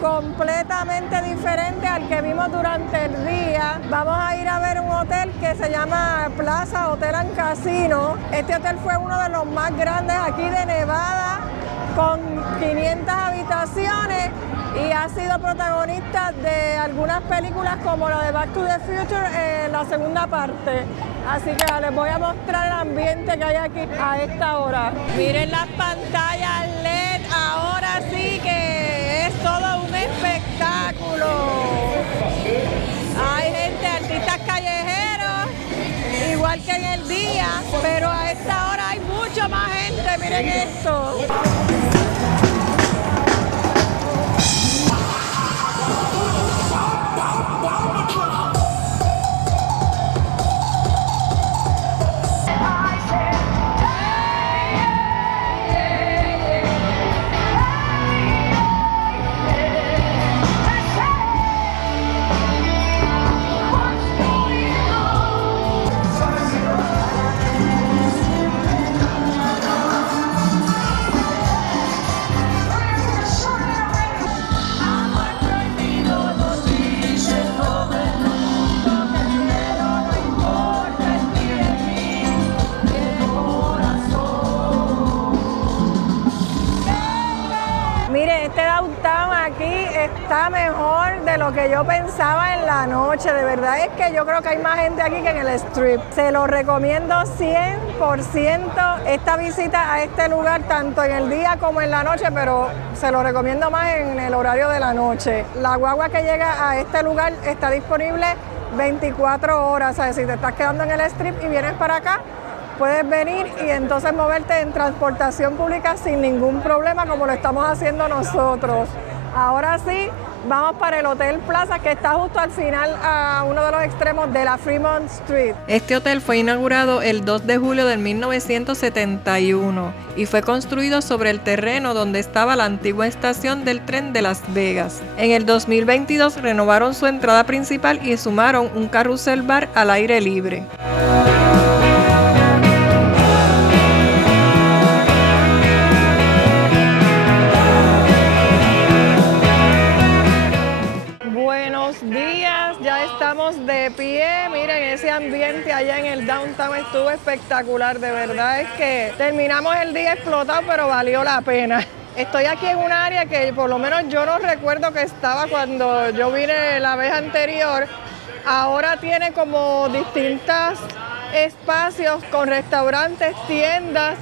completamente diferente al que vimos durante el día. Vamos a ir a ver un hotel que se llama Plaza Hotel and Casino. Este hotel fue uno de los más grandes aquí de Nevada, con 500 habitaciones y ha sido protagonista de algunas películas como la de Back to the Future, la segunda parte. Así que les voy a mostrar el ambiente que hay aquí a esta hora. Miren las pantallas LED, ahora sí que es todo un espectáculo. Hay gente, artistas callejeros, igual que en el día, pero a esta hora hay mucha más gente, miren esto. Mire, este downtown aquí está mejor de lo que yo pensaba en la noche. De verdad es que yo creo que hay más gente aquí que en el Strip. Se lo recomiendo 100% esta visita a este lugar, tanto en el día como en la noche, pero se lo recomiendo más en el horario de la noche. La guagua que llega a este lugar está disponible 24 horas. O sea, si te estás quedando en el Strip y vienes para acá, puedes venir y entonces moverte en transportación pública sin ningún problema, como lo estamos haciendo nosotros. Ahora sí, Vamos para el Hotel Plaza, que está justo al final, a uno de los extremos de la Fremont Street. Este hotel fue inaugurado el 2 de julio de 1971 y fue construido sobre el terreno donde estaba la antigua estación del tren de Las Vegas. En el 2022 renovaron su entrada principal y sumaron un carrusel bar al aire libre. Estamos de pie, miren ese ambiente allá en el downtown estuvo espectacular, de verdad es que terminamos el día explotado, pero valió la pena. Estoy aquí en un área que por lo menos yo no recuerdo que estaba cuando yo vine la vez anterior. Ahora tiene como distintos espacios con restaurantes, tiendas,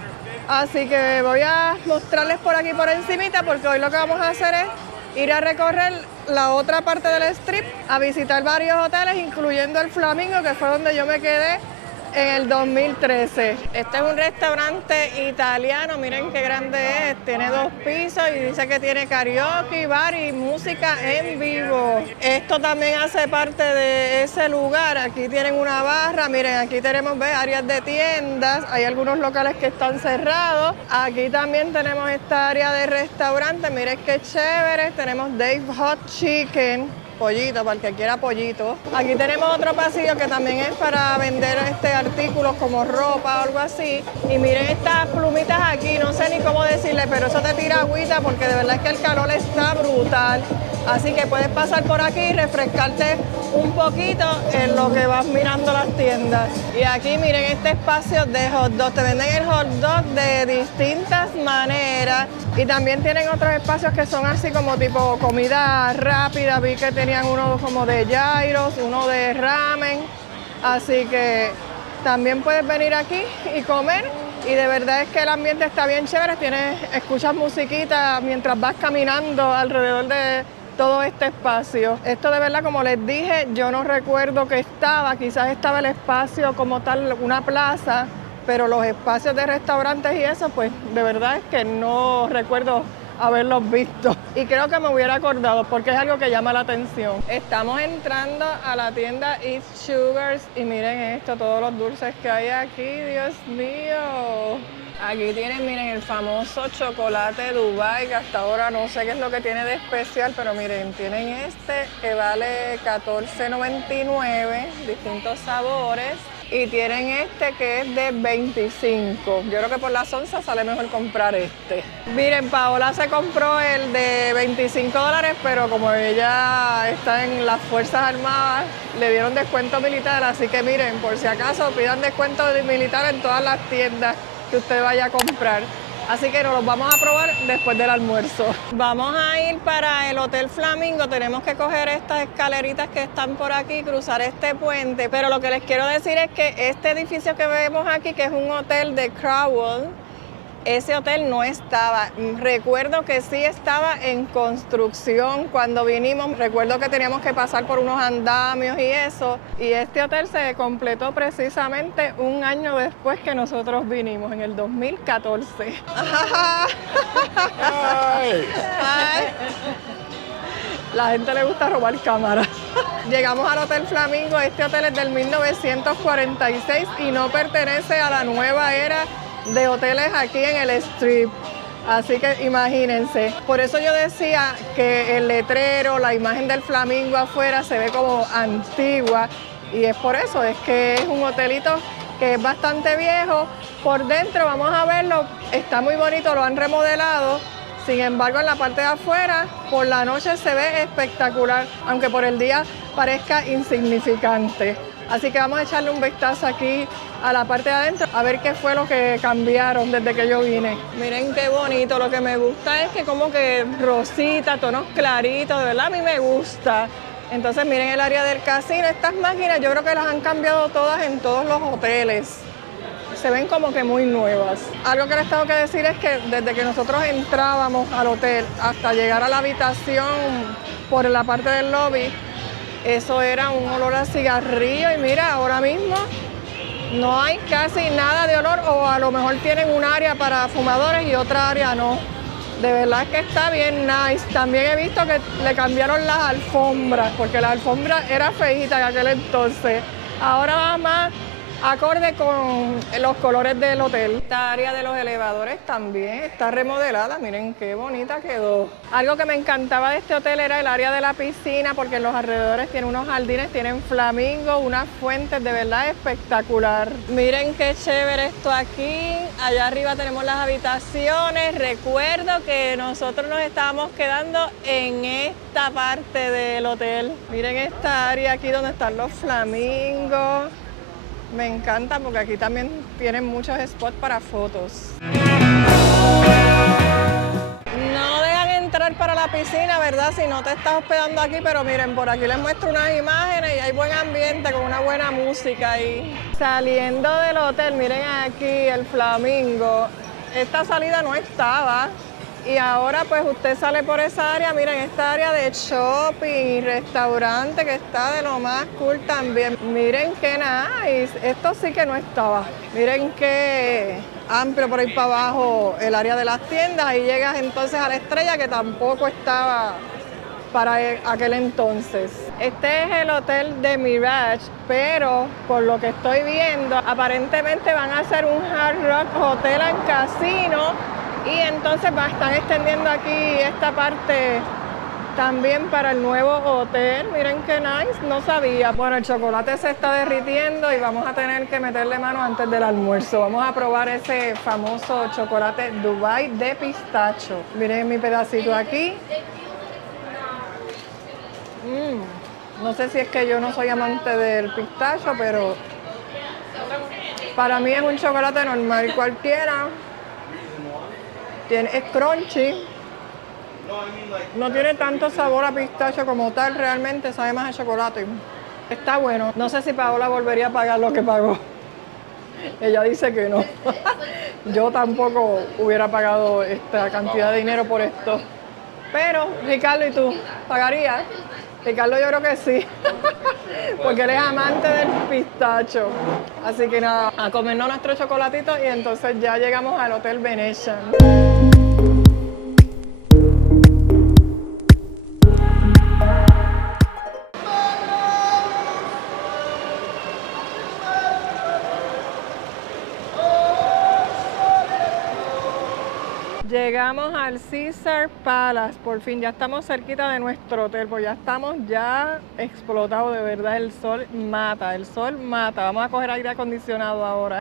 así que voy a mostrarles por aquí por encimita porque hoy lo que vamos a hacer es ir a recorrer la otra parte del strip, a visitar varios hoteles, incluyendo el Flamingo, que fue donde yo me quedé en el 2013. Este es un restaurante italiano, miren qué grande es, tiene 2 pisos y dice que tiene karaoke, bar y música en vivo. Esto también hace parte de ese lugar, aquí tienen una barra, miren aquí tenemos áreas de tiendas, hay algunos locales que están cerrados, aquí también tenemos esta área de restaurante, miren qué chévere, tenemos Dave Hot Chicken, pollito, para el que quiera pollito. Aquí tenemos otro pasillo que también es para vender artículos como ropa o algo así. Y miren estas plumitas aquí, no sé ni cómo decirle, pero eso te tira agüita porque de verdad es que el calor está brutal. Así que puedes pasar por aquí y refrescarte un poquito en lo que vas mirando las tiendas. Y aquí miren este espacio de hot dog. Te venden el hot dog de distintas maneras. Y también tienen otros espacios que son así como tipo comida rápida. Vi que tenían uno como de gyros, uno de ramen. Así que también puedes venir aquí y comer. Y de verdad es que el ambiente está bien chévere. Escuchas musiquita mientras vas caminando alrededor de todo este espacio. Esto de verdad, como les dije, yo no recuerdo que estaba, quizás estaba el espacio como tal, una plaza, pero los espacios de restaurantes y eso, pues de verdad es que no recuerdo haberlos visto. Y creo que me hubiera acordado porque es algo que llama la atención. Estamos entrando a la tienda Eat Sugars y miren esto, todos los dulces que hay aquí, Dios mío. Aquí tienen, miren, el famoso chocolate Dubai, que hasta ahora no sé qué es lo que tiene de especial, pero miren, tienen este que vale $14.99, distintos sabores. Y tienen este que es de 25. Yo creo que por las onzas sale mejor comprar este. Miren, Paola se compró el de $25, pero como ella está en las Fuerzas Armadas, le dieron descuento militar. Así que miren, por si acaso pidan descuento militar en todas las tiendas que usted vaya a comprar. Así que nos los vamos a probar después del almuerzo. Vamos a ir para el Hotel Flamingo. Tenemos que coger estas escaleritas que están por aquí, cruzar este puente. Pero lo que les quiero decir es que este edificio que vemos aquí, que es un hotel de Crowell, ese hotel no estaba. Recuerdo que sí estaba en construcción cuando vinimos. Recuerdo que teníamos que pasar por unos andamios y eso. Y este hotel se completó precisamente un año después que nosotros vinimos, en el 2014. Ay. Ay. La gente le gusta robar cámaras. Llegamos al Hotel Flamingo. Este hotel es del 1946 y no pertenece a la nueva era de hoteles aquí en el Strip. Así que imagínense. Por eso yo decía que el letrero, la imagen del flamingo afuera se ve como antigua. Y es por eso, es que es un hotelito que es bastante viejo. Por dentro, vamos a verlo, está muy bonito, lo han remodelado. Sin embargo, en la parte de afuera, por la noche se ve espectacular, aunque por el día parezca insignificante. Así que vamos a echarle un vistazo aquí a la parte de adentro, a ver qué fue lo que cambiaron desde que yo vine. Miren qué bonito, lo que me gusta es que como que rosita, tonos claritos, de verdad a mí me gusta. Entonces miren el área del casino, estas máquinas yo creo que las han cambiado todas en todos los hoteles. Se ven como que muy nuevas. Algo que les tengo que decir es que desde que nosotros entrábamos al hotel hasta llegar a la habitación por la parte del lobby, eso era un olor a cigarrillo y mira, ahora mismo no hay casi nada de olor o a lo mejor tienen un área para fumadores y otra área no. De verdad que está bien nice. También he visto que le cambiaron las alfombras, porque la alfombra era feíta en aquel entonces. Ahora va más acorde con los colores del hotel. Esta área de los elevadores también está remodelada. Miren qué bonita quedó. Algo que me encantaba de este hotel era el área de la piscina, porque en los alrededores tiene unos jardines, tienen flamingos, unas fuentes, de verdad espectacular. Miren qué chévere esto aquí. Allá arriba tenemos las habitaciones. Recuerdo que nosotros nos estábamos quedando en esta parte del hotel. Miren esta área aquí donde están los flamingos. Me encanta porque aquí también tienen muchos spots para fotos. No dejan entrar para la piscina, ¿verdad? Si no te estás hospedando aquí, pero miren, por aquí les muestro unas imágenes y hay buen ambiente con una buena música ahí. Saliendo del hotel, miren aquí el flamingo. Esta salida no estaba. Y ahora pues usted sale por esa área, miren, esta área de shopping y restaurante que está de lo más cool también. Miren qué nice, esto sí que no estaba. Miren qué amplio por ahí para abajo el área de las tiendas. Ahí llegas entonces a la Estrella, que tampoco estaba para aquel entonces. Este es el hotel de Mirage, pero por lo que estoy viendo, aparentemente van a hacer un Hard Rock Hotel and Casino. Y entonces están extendiendo aquí esta parte también para el nuevo hotel. Miren qué nice, no sabía. Bueno, el chocolate se está derritiendo y vamos a tener que meterle mano antes del almuerzo. Vamos a probar ese famoso chocolate Dubai de pistacho. Miren mi pedacito aquí. No sé si es que yo no soy amante del pistacho, pero para mí es un chocolate normal y cualquiera. Es crunchy, no tiene tanto sabor a pistacho como tal, realmente sabe más a chocolate. Está bueno, no sé si Paola volvería a pagar lo que pagó. Ella dice que no. Yo tampoco hubiera pagado esta cantidad de dinero por esto. Pero, Ricardo, ¿y tú? ¿Pagarías? Ricardo yo creo que sí, porque él es amante del pistacho. Así que nada, a comernos nuestro chocolatito y entonces ya llegamos al Hotel Venetian. Llegamos al Caesar Palace, por fin, ya estamos cerquita de nuestro hotel, pues ya estamos explotados, de verdad, el sol mata, Vamos a coger aire acondicionado ahora.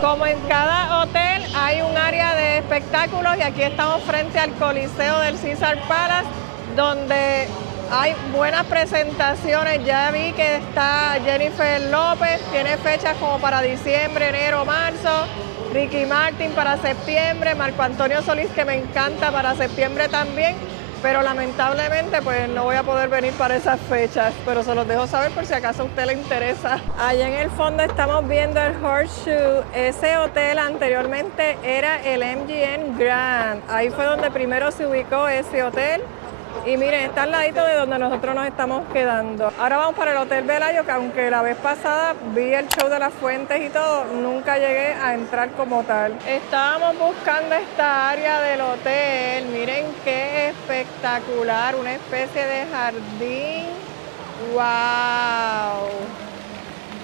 Como en cada hotel hay un área de espectáculos y aquí estamos frente al Coliseo del Caesar Palace, donde hay buenas presentaciones. Ya vi que está Jennifer López, tiene fechas como para diciembre, enero, marzo. Ricky Martin para septiembre, Marco Antonio Solís, que me encanta, para septiembre también. Pero lamentablemente pues no voy a poder venir para esas fechas, pero se los dejo saber por si acaso a usted le interesa. Allá en el fondo estamos viendo el Horseshoe. Ese hotel anteriormente era el MGM Grand. Ahí fue donde primero se ubicó ese hotel. Y miren, está al ladito de donde nosotros nos estamos quedando. Ahora vamos para el Hotel Velayo, que aunque la vez pasada vi el show de las fuentes y todo, nunca llegué a entrar como tal. Estábamos buscando esta área del hotel. Miren qué espectacular, una especie de jardín. ¡Wow!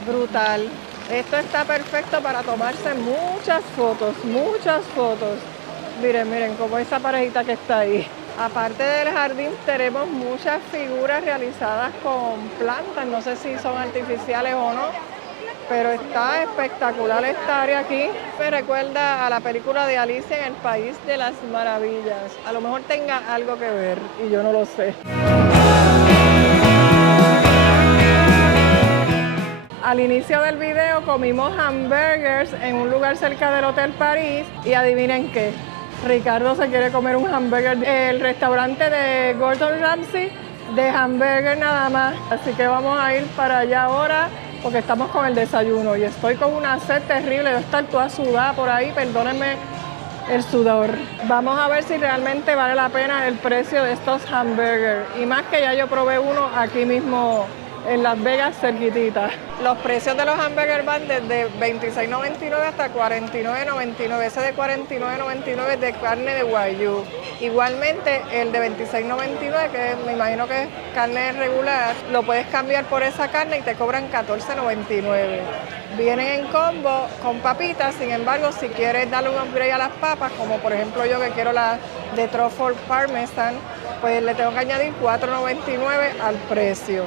Brutal. Esto está perfecto para tomarse muchas fotos, Miren, miren, como esa parejita que está ahí. Aparte del jardín tenemos muchas figuras realizadas con plantas, no sé si son artificiales o no, pero está espectacular esta área aquí. Me recuerda a la película de Alicia en el País de las Maravillas. A lo mejor tenga algo que ver y yo no lo sé. Al inicio del video comimos hamburgers en un lugar cerca del Hotel París y adivinen qué. Ricardo se quiere comer un hamburger. El restaurante de Gordon Ramsay de hamburger nada más. Así que vamos a ir para allá ahora porque estamos con el desayuno y estoy con una sed terrible. Yo estar toda sudada por ahí, perdónenme el sudor. Vamos a ver si realmente vale la pena el precio de estos hamburgers. Y más que ya yo probé uno aquí mismo en Las Vegas, cerquitita. Los precios de los hamburgers van desde $26.99 hasta $49.99. Ese de $49.99 es de carne de Wagyu. Igualmente, el de $26.99, que me imagino que es carne regular, lo puedes cambiar por esa carne y te cobran $14.99. Vienen en combo con papitas, sin embargo, si quieres darle un upgrade a las papas, como por ejemplo yo que quiero la de Truffle Parmesan, pues le tengo que añadir $4.99 al precio.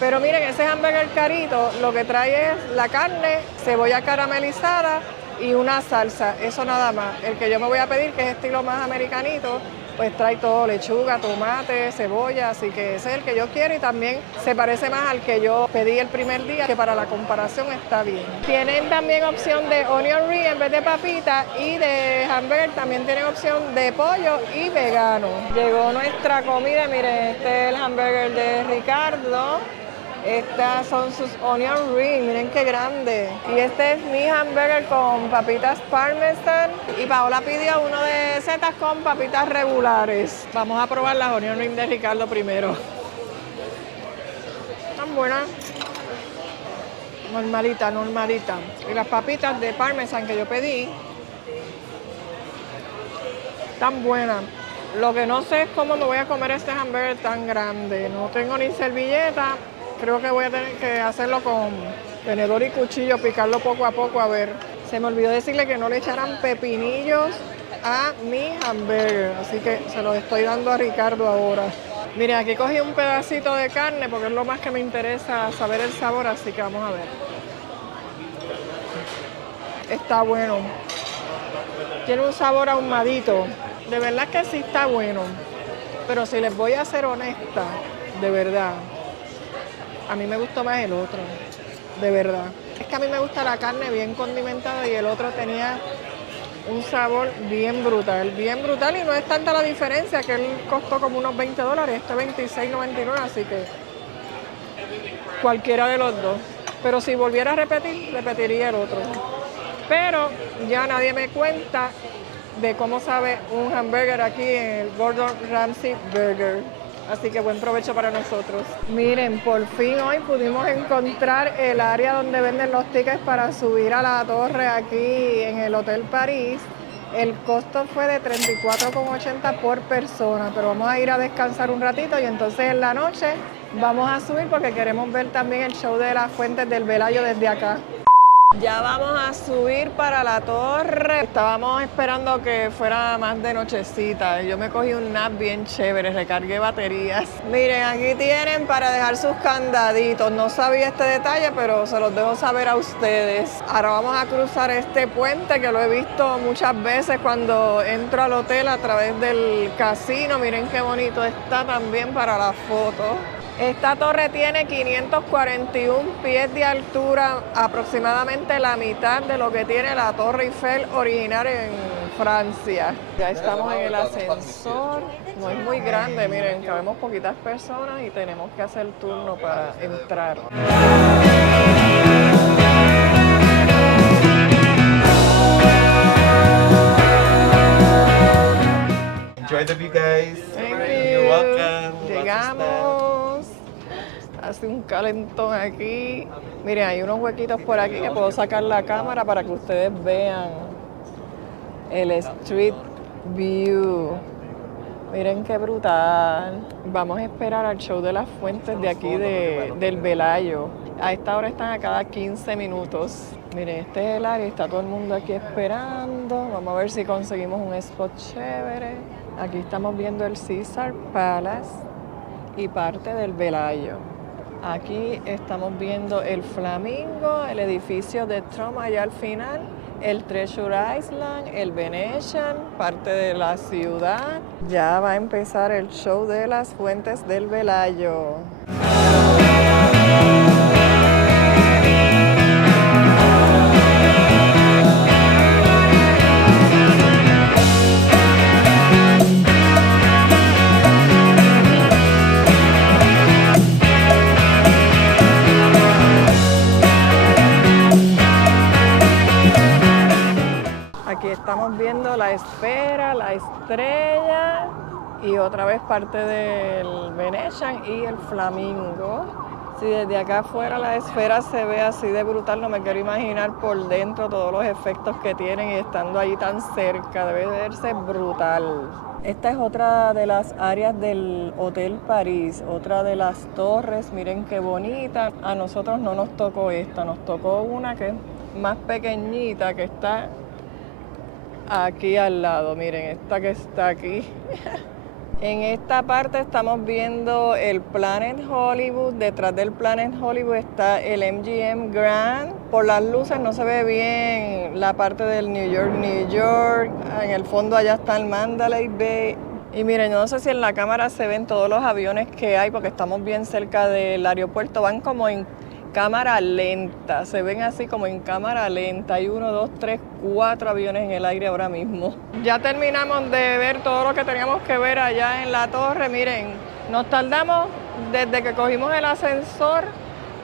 Pero miren, ese hamburger carito lo que trae es la carne, cebolla caramelizada y una salsa, eso nada más. El que yo me voy a pedir, que es estilo más americanito, pues trae todo, lechuga, tomate, cebolla, así que ese es el que yo quiero y también se parece más al que yo pedí el primer día, que para la comparación está bien. Tienen también opción de onion ring en vez de papita y de hamburger también tienen opción de pollo y vegano. Llegó nuestra comida, miren, este es el hamburger de Ricardo. Estas son sus onion rings, miren qué grande. Y este es mi hamburger con papitas parmesan. Y Paola pidió uno de setas con papitas regulares. Vamos a probar las onion rings de Ricardo primero. Están buenas. Normalita, normalita. Y las papitas de parmesan que yo pedí, están buenas. Lo que no sé es cómo me voy a comer este hamburger tan grande. No tengo ni servilleta. Creo que voy a tener que hacerlo con tenedor y cuchillo, picarlo poco a poco, a ver. Se me olvidó decirle que no le echaran pepinillos a mi hamburger, así que se los estoy dando a Ricardo ahora. Miren, aquí cogí un pedacito de carne porque es lo más que me interesa saber el sabor, así que vamos a ver. Está bueno. Tiene un sabor ahumadito. De verdad que sí está bueno. Pero si les voy a ser honesta, de verdad, a mí me gustó más el otro, de verdad. Es que a mí me gusta la carne bien condimentada y el otro tenía un sabor bien brutal y no es tanta la diferencia, que él costó como unos $20, este $26.99, así que cualquiera de los dos. Pero si volviera a repetir, repetiría el otro. Pero ya nadie me cuenta de cómo sabe un hamburger aquí en el Gordon Ramsay Burger. Así que buen provecho para nosotros. Miren, por fin hoy pudimos encontrar el área donde venden los tickets para subir a la torre aquí en el Hotel París. El costo fue de $34.80 por persona, pero vamos a ir a descansar un ratito y entonces en la noche vamos a subir porque queremos ver también el show de las fuentes del Velayo desde acá. Ya vamos a subir para la torre. Estábamos esperando que fuera más de nochecita. Yo me cogí un nap bien chévere, recargué baterías. Miren, aquí tienen para dejar sus candaditos. No sabía este detalle, pero se los dejo saber a ustedes. Ahora vamos a cruzar este puente que lo he visto muchas veces cuando entro al hotel a través del casino. Miren qué bonito está también para la foto. Esta torre tiene 541 pies de altura, aproximadamente la mitad de lo que tiene la Torre Eiffel original en Francia. Ya estamos en el ascensor, no es muy grande, miren, cabemos poquitas personas y tenemos que hacer turno para entrar. Enjoy the view, guys. You're welcome. Llegamos. Hace un calentón aquí. Miren, hay unos huequitos por aquí que puedo sacar la cámara para que ustedes vean el Street View. Miren qué brutal. Vamos a esperar al show de las fuentes de aquí del Velayo. A esta hora están a cada 15 minutos. Miren, este es el área, está todo el mundo aquí esperando. Vamos a ver si conseguimos un spot chévere. Aquí estamos viendo el Caesar Palace y parte del Velayo. Aquí estamos viendo el Flamingo, el edificio de Trump allá al final, el Treasure Island, el Venetian, parte de la ciudad. Ya va a empezar el show de las fuentes del Velayo. estamos viendo la esfera, la estrella y otra vez parte del Venetian y el Flamingo. Si desde acá afuera la esfera se ve así de brutal, no me quiero imaginar por dentro todos los efectos que tienen y estando ahí tan cerca, debe verse brutal. Esta es otra de las áreas del Hotel París, otra de las torres, miren qué bonita. A nosotros no nos tocó esta, nos tocó una que es más pequeñita, que está aquí al lado, miren, esta que está aquí. En esta parte estamos viendo el Planet Hollywood. Detrás del Planet Hollywood está el MGM Grand. Por las luces no se ve bien la parte del New York, New York. En el fondo allá está el Mandalay Bay. Y miren, yo no sé si en la cámara se ven todos los aviones que hay porque estamos bien cerca del aeropuerto. Van como en cámara lenta, se ven así como en cámara lenta. Hay 1, 2, 3, 4 aviones en el aire ahora mismo. Ya terminamos de ver todo lo que teníamos que ver allá en la torre. Miren, nos tardamos desde que cogimos el ascensor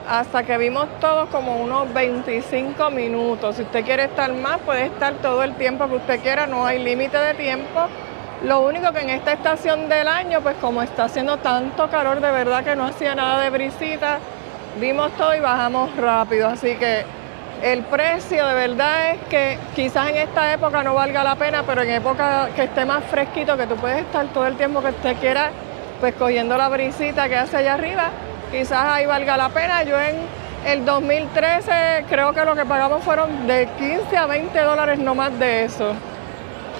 hasta que vimos todo como unos 25 minutos. Si usted quiere estar más, puede estar todo el tiempo que usted quiera, no hay límite de tiempo. Lo único que en esta estación del año, pues como está haciendo tanto calor, de verdad que no hacía nada de brisita. Vimos todo y bajamos rápido, así que el precio de verdad es que quizás en esta época no valga la pena, pero en época que esté más fresquito, que tú puedes estar todo el tiempo que usted quiera, pues cogiendo la brisita que hace allá arriba, quizás ahí valga la pena. Yo en el 2013 creo que lo que pagamos fueron de 15 a 20 dólares, no más de eso.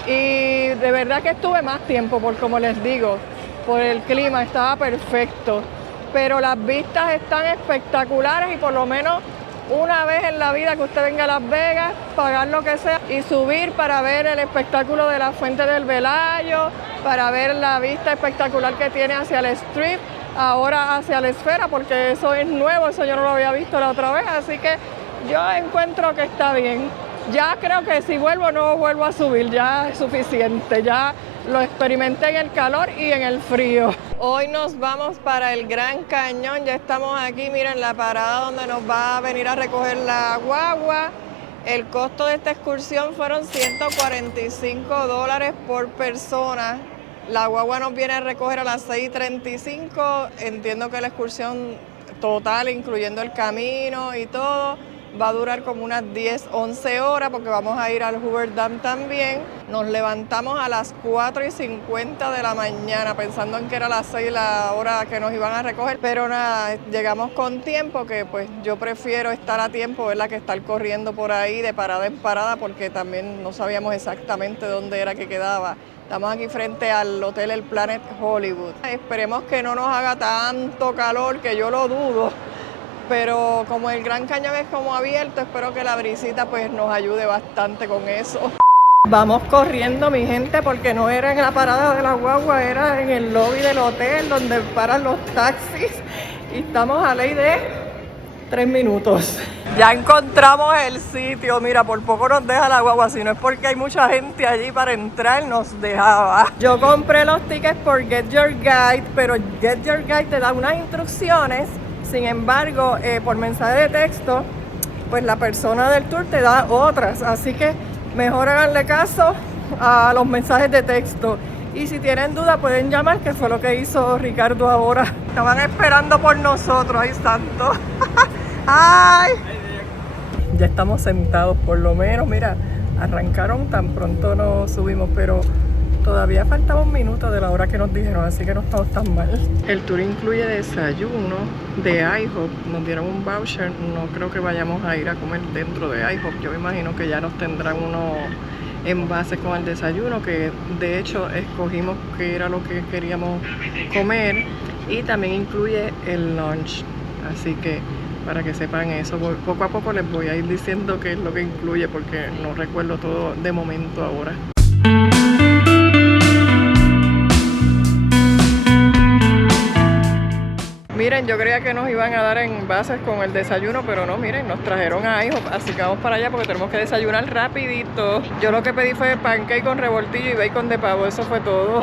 Y de verdad que estuve más tiempo, por como les digo, por el clima, estaba perfecto. Pero las vistas están espectaculares y por lo menos una vez en la vida que usted venga a Las Vegas, pagar lo que sea y subir para ver el espectáculo de la Fuente del Velayo, para ver la vista espectacular que tiene hacia el Strip, ahora hacia la esfera, porque eso es nuevo, eso yo no lo había visto la otra vez, así que yo encuentro que está bien. Ya creo que si vuelvo no vuelvo a subir, ya es suficiente, ya lo experimenté en el calor y en el frío. Hoy nos vamos para el Gran Cañón, ya estamos aquí, miren la parada donde nos va a venir a recoger la guagua. El costo de esta excursión fueron 145 dólares por persona. La guagua nos viene a recoger a las 6:35, entiendo que la excursión total, incluyendo el camino y todo, va a durar como unas 10, 11 horas porque vamos a ir al Hoover Dam también. Nos levantamos a las 4:50 de la mañana pensando en que era las 6 la hora que nos iban a recoger, pero nada, llegamos con tiempo, que pues yo prefiero estar a tiempo, ¿verdad?, que estar corriendo por ahí de parada en parada porque también no sabíamos exactamente dónde era que quedaba. Estamos aquí frente al hotel El Planet Hollywood. Esperemos que no nos haga tanto calor, que yo lo dudo. Pero como el Gran Cañón es como abierto, espero que la brisita pues nos ayude bastante con eso. Vamos corriendo, mi gente, porque no era en la parada de la guagua, era en el lobby del hotel donde paran los taxis. Y estamos a ley de 3 minutos. Ya encontramos el sitio, mira, por poco nos deja la guagua, si no es porque hay mucha gente allí para entrar, nos dejaba. Yo compré los tickets por Get Your Guide, pero Get Your Guide te da unas instrucciones. Sin embargo, por mensaje de texto, pues la persona del tour te da otras. Así que mejor háganle caso a los mensajes de texto. Y si tienen duda pueden llamar, que fue lo que hizo Ricardo ahora. Estaban esperando por nosotros, ay santo. ¡Ay! Ya estamos sentados por lo menos, mira, arrancaron tan pronto nos subimos, pero todavía faltaba un minuto de la hora que nos dijeron, así que no estamos tan mal. El tour incluye desayuno de IHOP, nos dieron un voucher, no creo que vayamos a ir a comer dentro de IHOP, yo me imagino que ya nos tendrán unos envases con el desayuno, que de hecho escogimos que era lo que queríamos comer, y también incluye el lunch, así que para que sepan eso, poco a poco les voy a ir diciendo qué es lo que incluye, porque no recuerdo todo de momento ahora. Miren, yo creía que nos iban a dar envases con el desayuno, pero no, miren, nos trajeron a IHOP, así que vamos para allá porque tenemos que desayunar rapidito. Yo lo que pedí fue pancake con revoltillo y bacon de pavo, eso fue todo.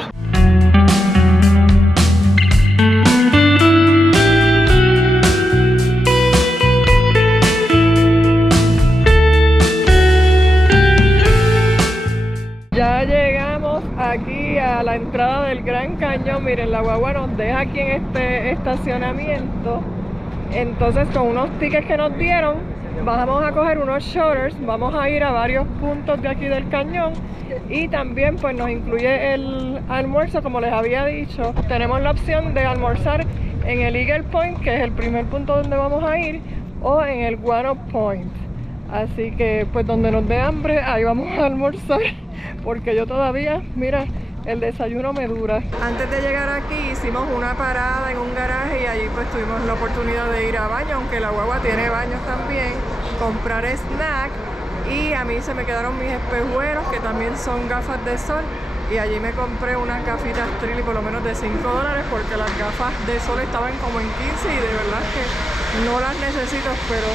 la entrada del Gran Cañón. Miren, la guagua nos deja aquí en este estacionamiento. Entonces, con unos tickets que nos dieron, vamos a coger unos shutters, vamos a ir a varios puntos de aquí del cañón y también pues nos incluye el almuerzo, como les había dicho. Tenemos la opción de almorzar en el Eagle Point, que es el primer punto donde vamos a ir, o en el Guano Point. Así que pues donde nos dé hambre, ahí vamos a almorzar, porque yo todavía, mira, el desayuno me dura. Antes de llegar aquí hicimos una parada en un garaje y allí pues tuvimos la oportunidad de ir a baño, aunque la guagua tiene baños también, comprar snack, y a mí se me quedaron mis espejuelos, que también son gafas de sol, y allí me compré unas gafitas Trilly por lo menos de $5, porque las gafas de sol estaban como en 15 y de verdad que no las necesito, pero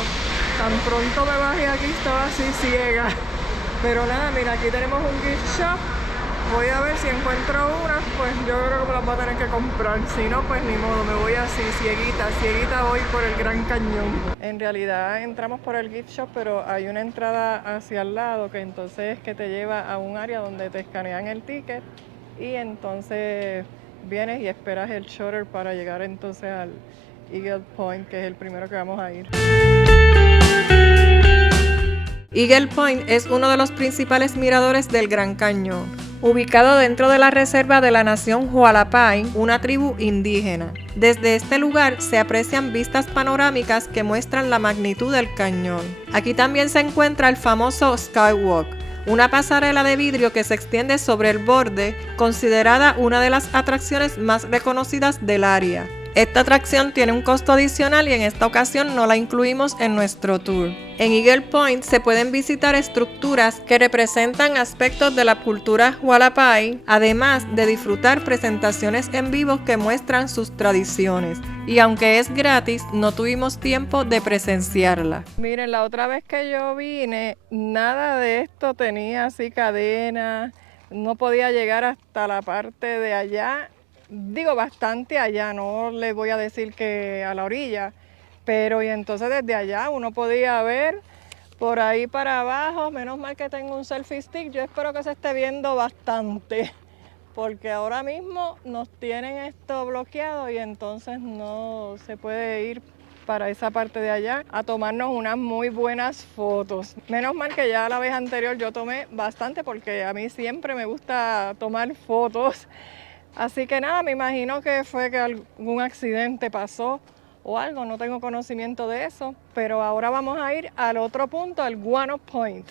tan pronto me bajé aquí estaba así ciega. Pero nada, mira, aquí tenemos un gift shop. Voy a ver si encuentro una, pues yo creo que me las voy a tener que comprar. Si no, pues ni modo, me voy así, cieguita voy por el Gran Cañón. En realidad entramos por el gift shop, pero hay una entrada hacia el lado que entonces que te lleva a un área donde te escanean el ticket y entonces vienes y esperas el shutter para llegar entonces al Eagle Point, que es el primero que vamos a ir. Eagle Point es uno de los principales miradores del Gran Cañón, ubicado dentro de la reserva de la nación Hualapai, una tribu indígena. Desde este lugar se aprecian vistas panorámicas que muestran la magnitud del cañón. Aquí también se encuentra el famoso Skywalk, una pasarela de vidrio que se extiende sobre el borde, considerada una de las atracciones más reconocidas del área. Esta atracción tiene un costo adicional y en esta ocasión no la incluimos en nuestro tour. En Eagle Point se pueden visitar estructuras que representan aspectos de la cultura Hualapai, además de disfrutar presentaciones en vivo que muestran sus tradiciones. Y aunque es gratis, no tuvimos tiempo de presenciarla. Miren, la otra vez que yo vine, nada de esto tenía así cadena, no podía llegar hasta la parte de allá. Digo, bastante allá, no les voy a decir que a la orilla, pero y entonces desde allá uno podía ver por ahí para abajo. Menos mal que tengo un selfie stick, yo espero que se esté viendo bastante, porque ahora mismo nos tienen esto bloqueado y entonces no se puede ir para esa parte de allá a tomarnos unas muy buenas fotos. Menos mal que ya la vez anterior yo tomé bastante, porque a mí siempre me gusta tomar fotos. Así que nada, me imagino que fue que algún accidente pasó o algo, no tengo conocimiento de eso, pero ahora vamos a ir al otro punto, al Guano Point.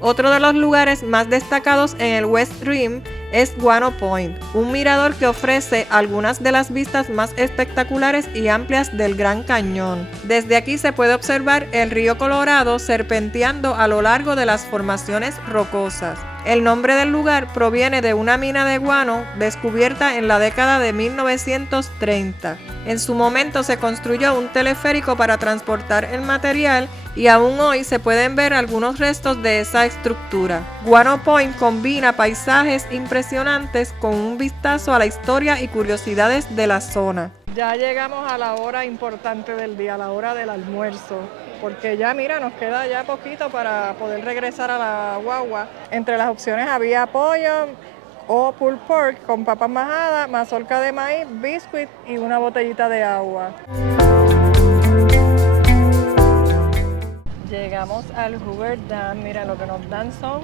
Otro de los lugares más destacados en el West Rim es Guano Point, un mirador que ofrece algunas de las vistas más espectaculares y amplias del Gran Cañón. Desde aquí se puede observar el río Colorado serpenteando a lo largo de las formaciones rocosas. El nombre del lugar proviene de una mina de guano descubierta en la década de 1930. En su momento se construyó un teleférico para transportar el material y aún hoy se pueden ver algunos restos de esa estructura. Guano Point combina paisajes impresionantes con un vistazo a la historia y curiosidades de la zona. Ya llegamos a la hora importante del día, a la hora del almuerzo, porque ya mira, nos queda ya poquito para poder regresar a la guagua. Entre las opciones había pollo o pulled pork con papas majadas, mazorca de maíz, biscuit y una botellita de agua. Llegamos al Hoover Dam. Mira, lo que nos dan son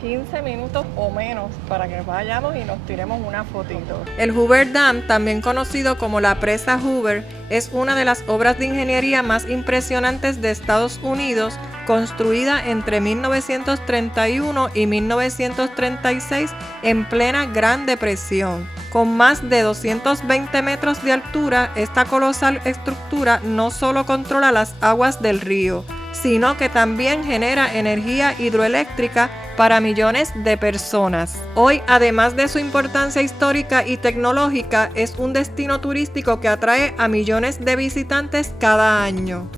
15 minutos o menos para que vayamos y nos tiremos una fotito. El Hoover Dam, también conocido como la presa Hoover, es una de las obras de ingeniería más impresionantes de Estados Unidos, construida entre 1931 y 1936 en plena Gran Depresión. Con más de 220 metros de altura, esta colosal estructura no solo controla las aguas del río, sino que también genera energía hidroeléctrica para millones de personas. Hoy, además de su importancia histórica y tecnológica, es un destino turístico que atrae a millones de visitantes cada año.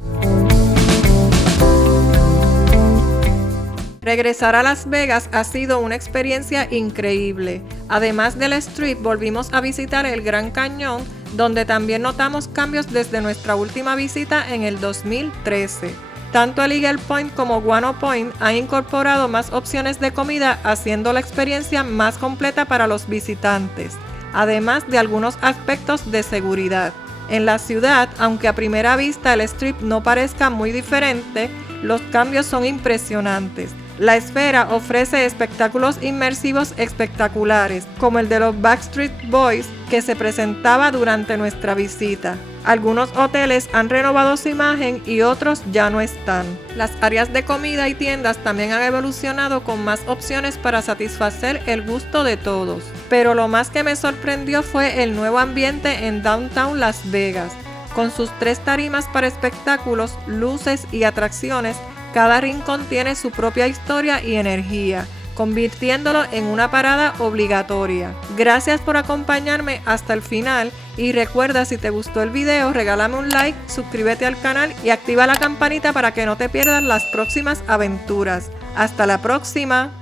Regresar a Las Vegas ha sido una experiencia increíble. Además del Strip, volvimos a visitar el Gran Cañón, donde también notamos cambios desde nuestra última visita en el 2013. Tanto el Eagle Point como Guano Point han incorporado más opciones de comida, haciendo la experiencia más completa para los visitantes, además de algunos aspectos de seguridad. En la ciudad, aunque a primera vista el Strip no parezca muy diferente, los cambios son impresionantes. La esfera ofrece espectáculos inmersivos espectaculares, como el de los Backstreet Boys que se presentaba durante nuestra visita. Algunos hoteles han renovado su imagen y otros ya no están. Las áreas de comida y tiendas también han evolucionado con más opciones para satisfacer el gusto de todos. Pero lo más que me sorprendió fue el nuevo ambiente en Downtown Las Vegas. Con sus 3 tarimas para espectáculos, luces y atracciones, cada rincón tiene su propia historia y energía, convirtiéndolo en una parada obligatoria. Gracias por acompañarme hasta el final y recuerda, si te gustó el video, regálame un like, suscríbete al canal y activa la campanita para que no te pierdas las próximas aventuras. ¡Hasta la próxima!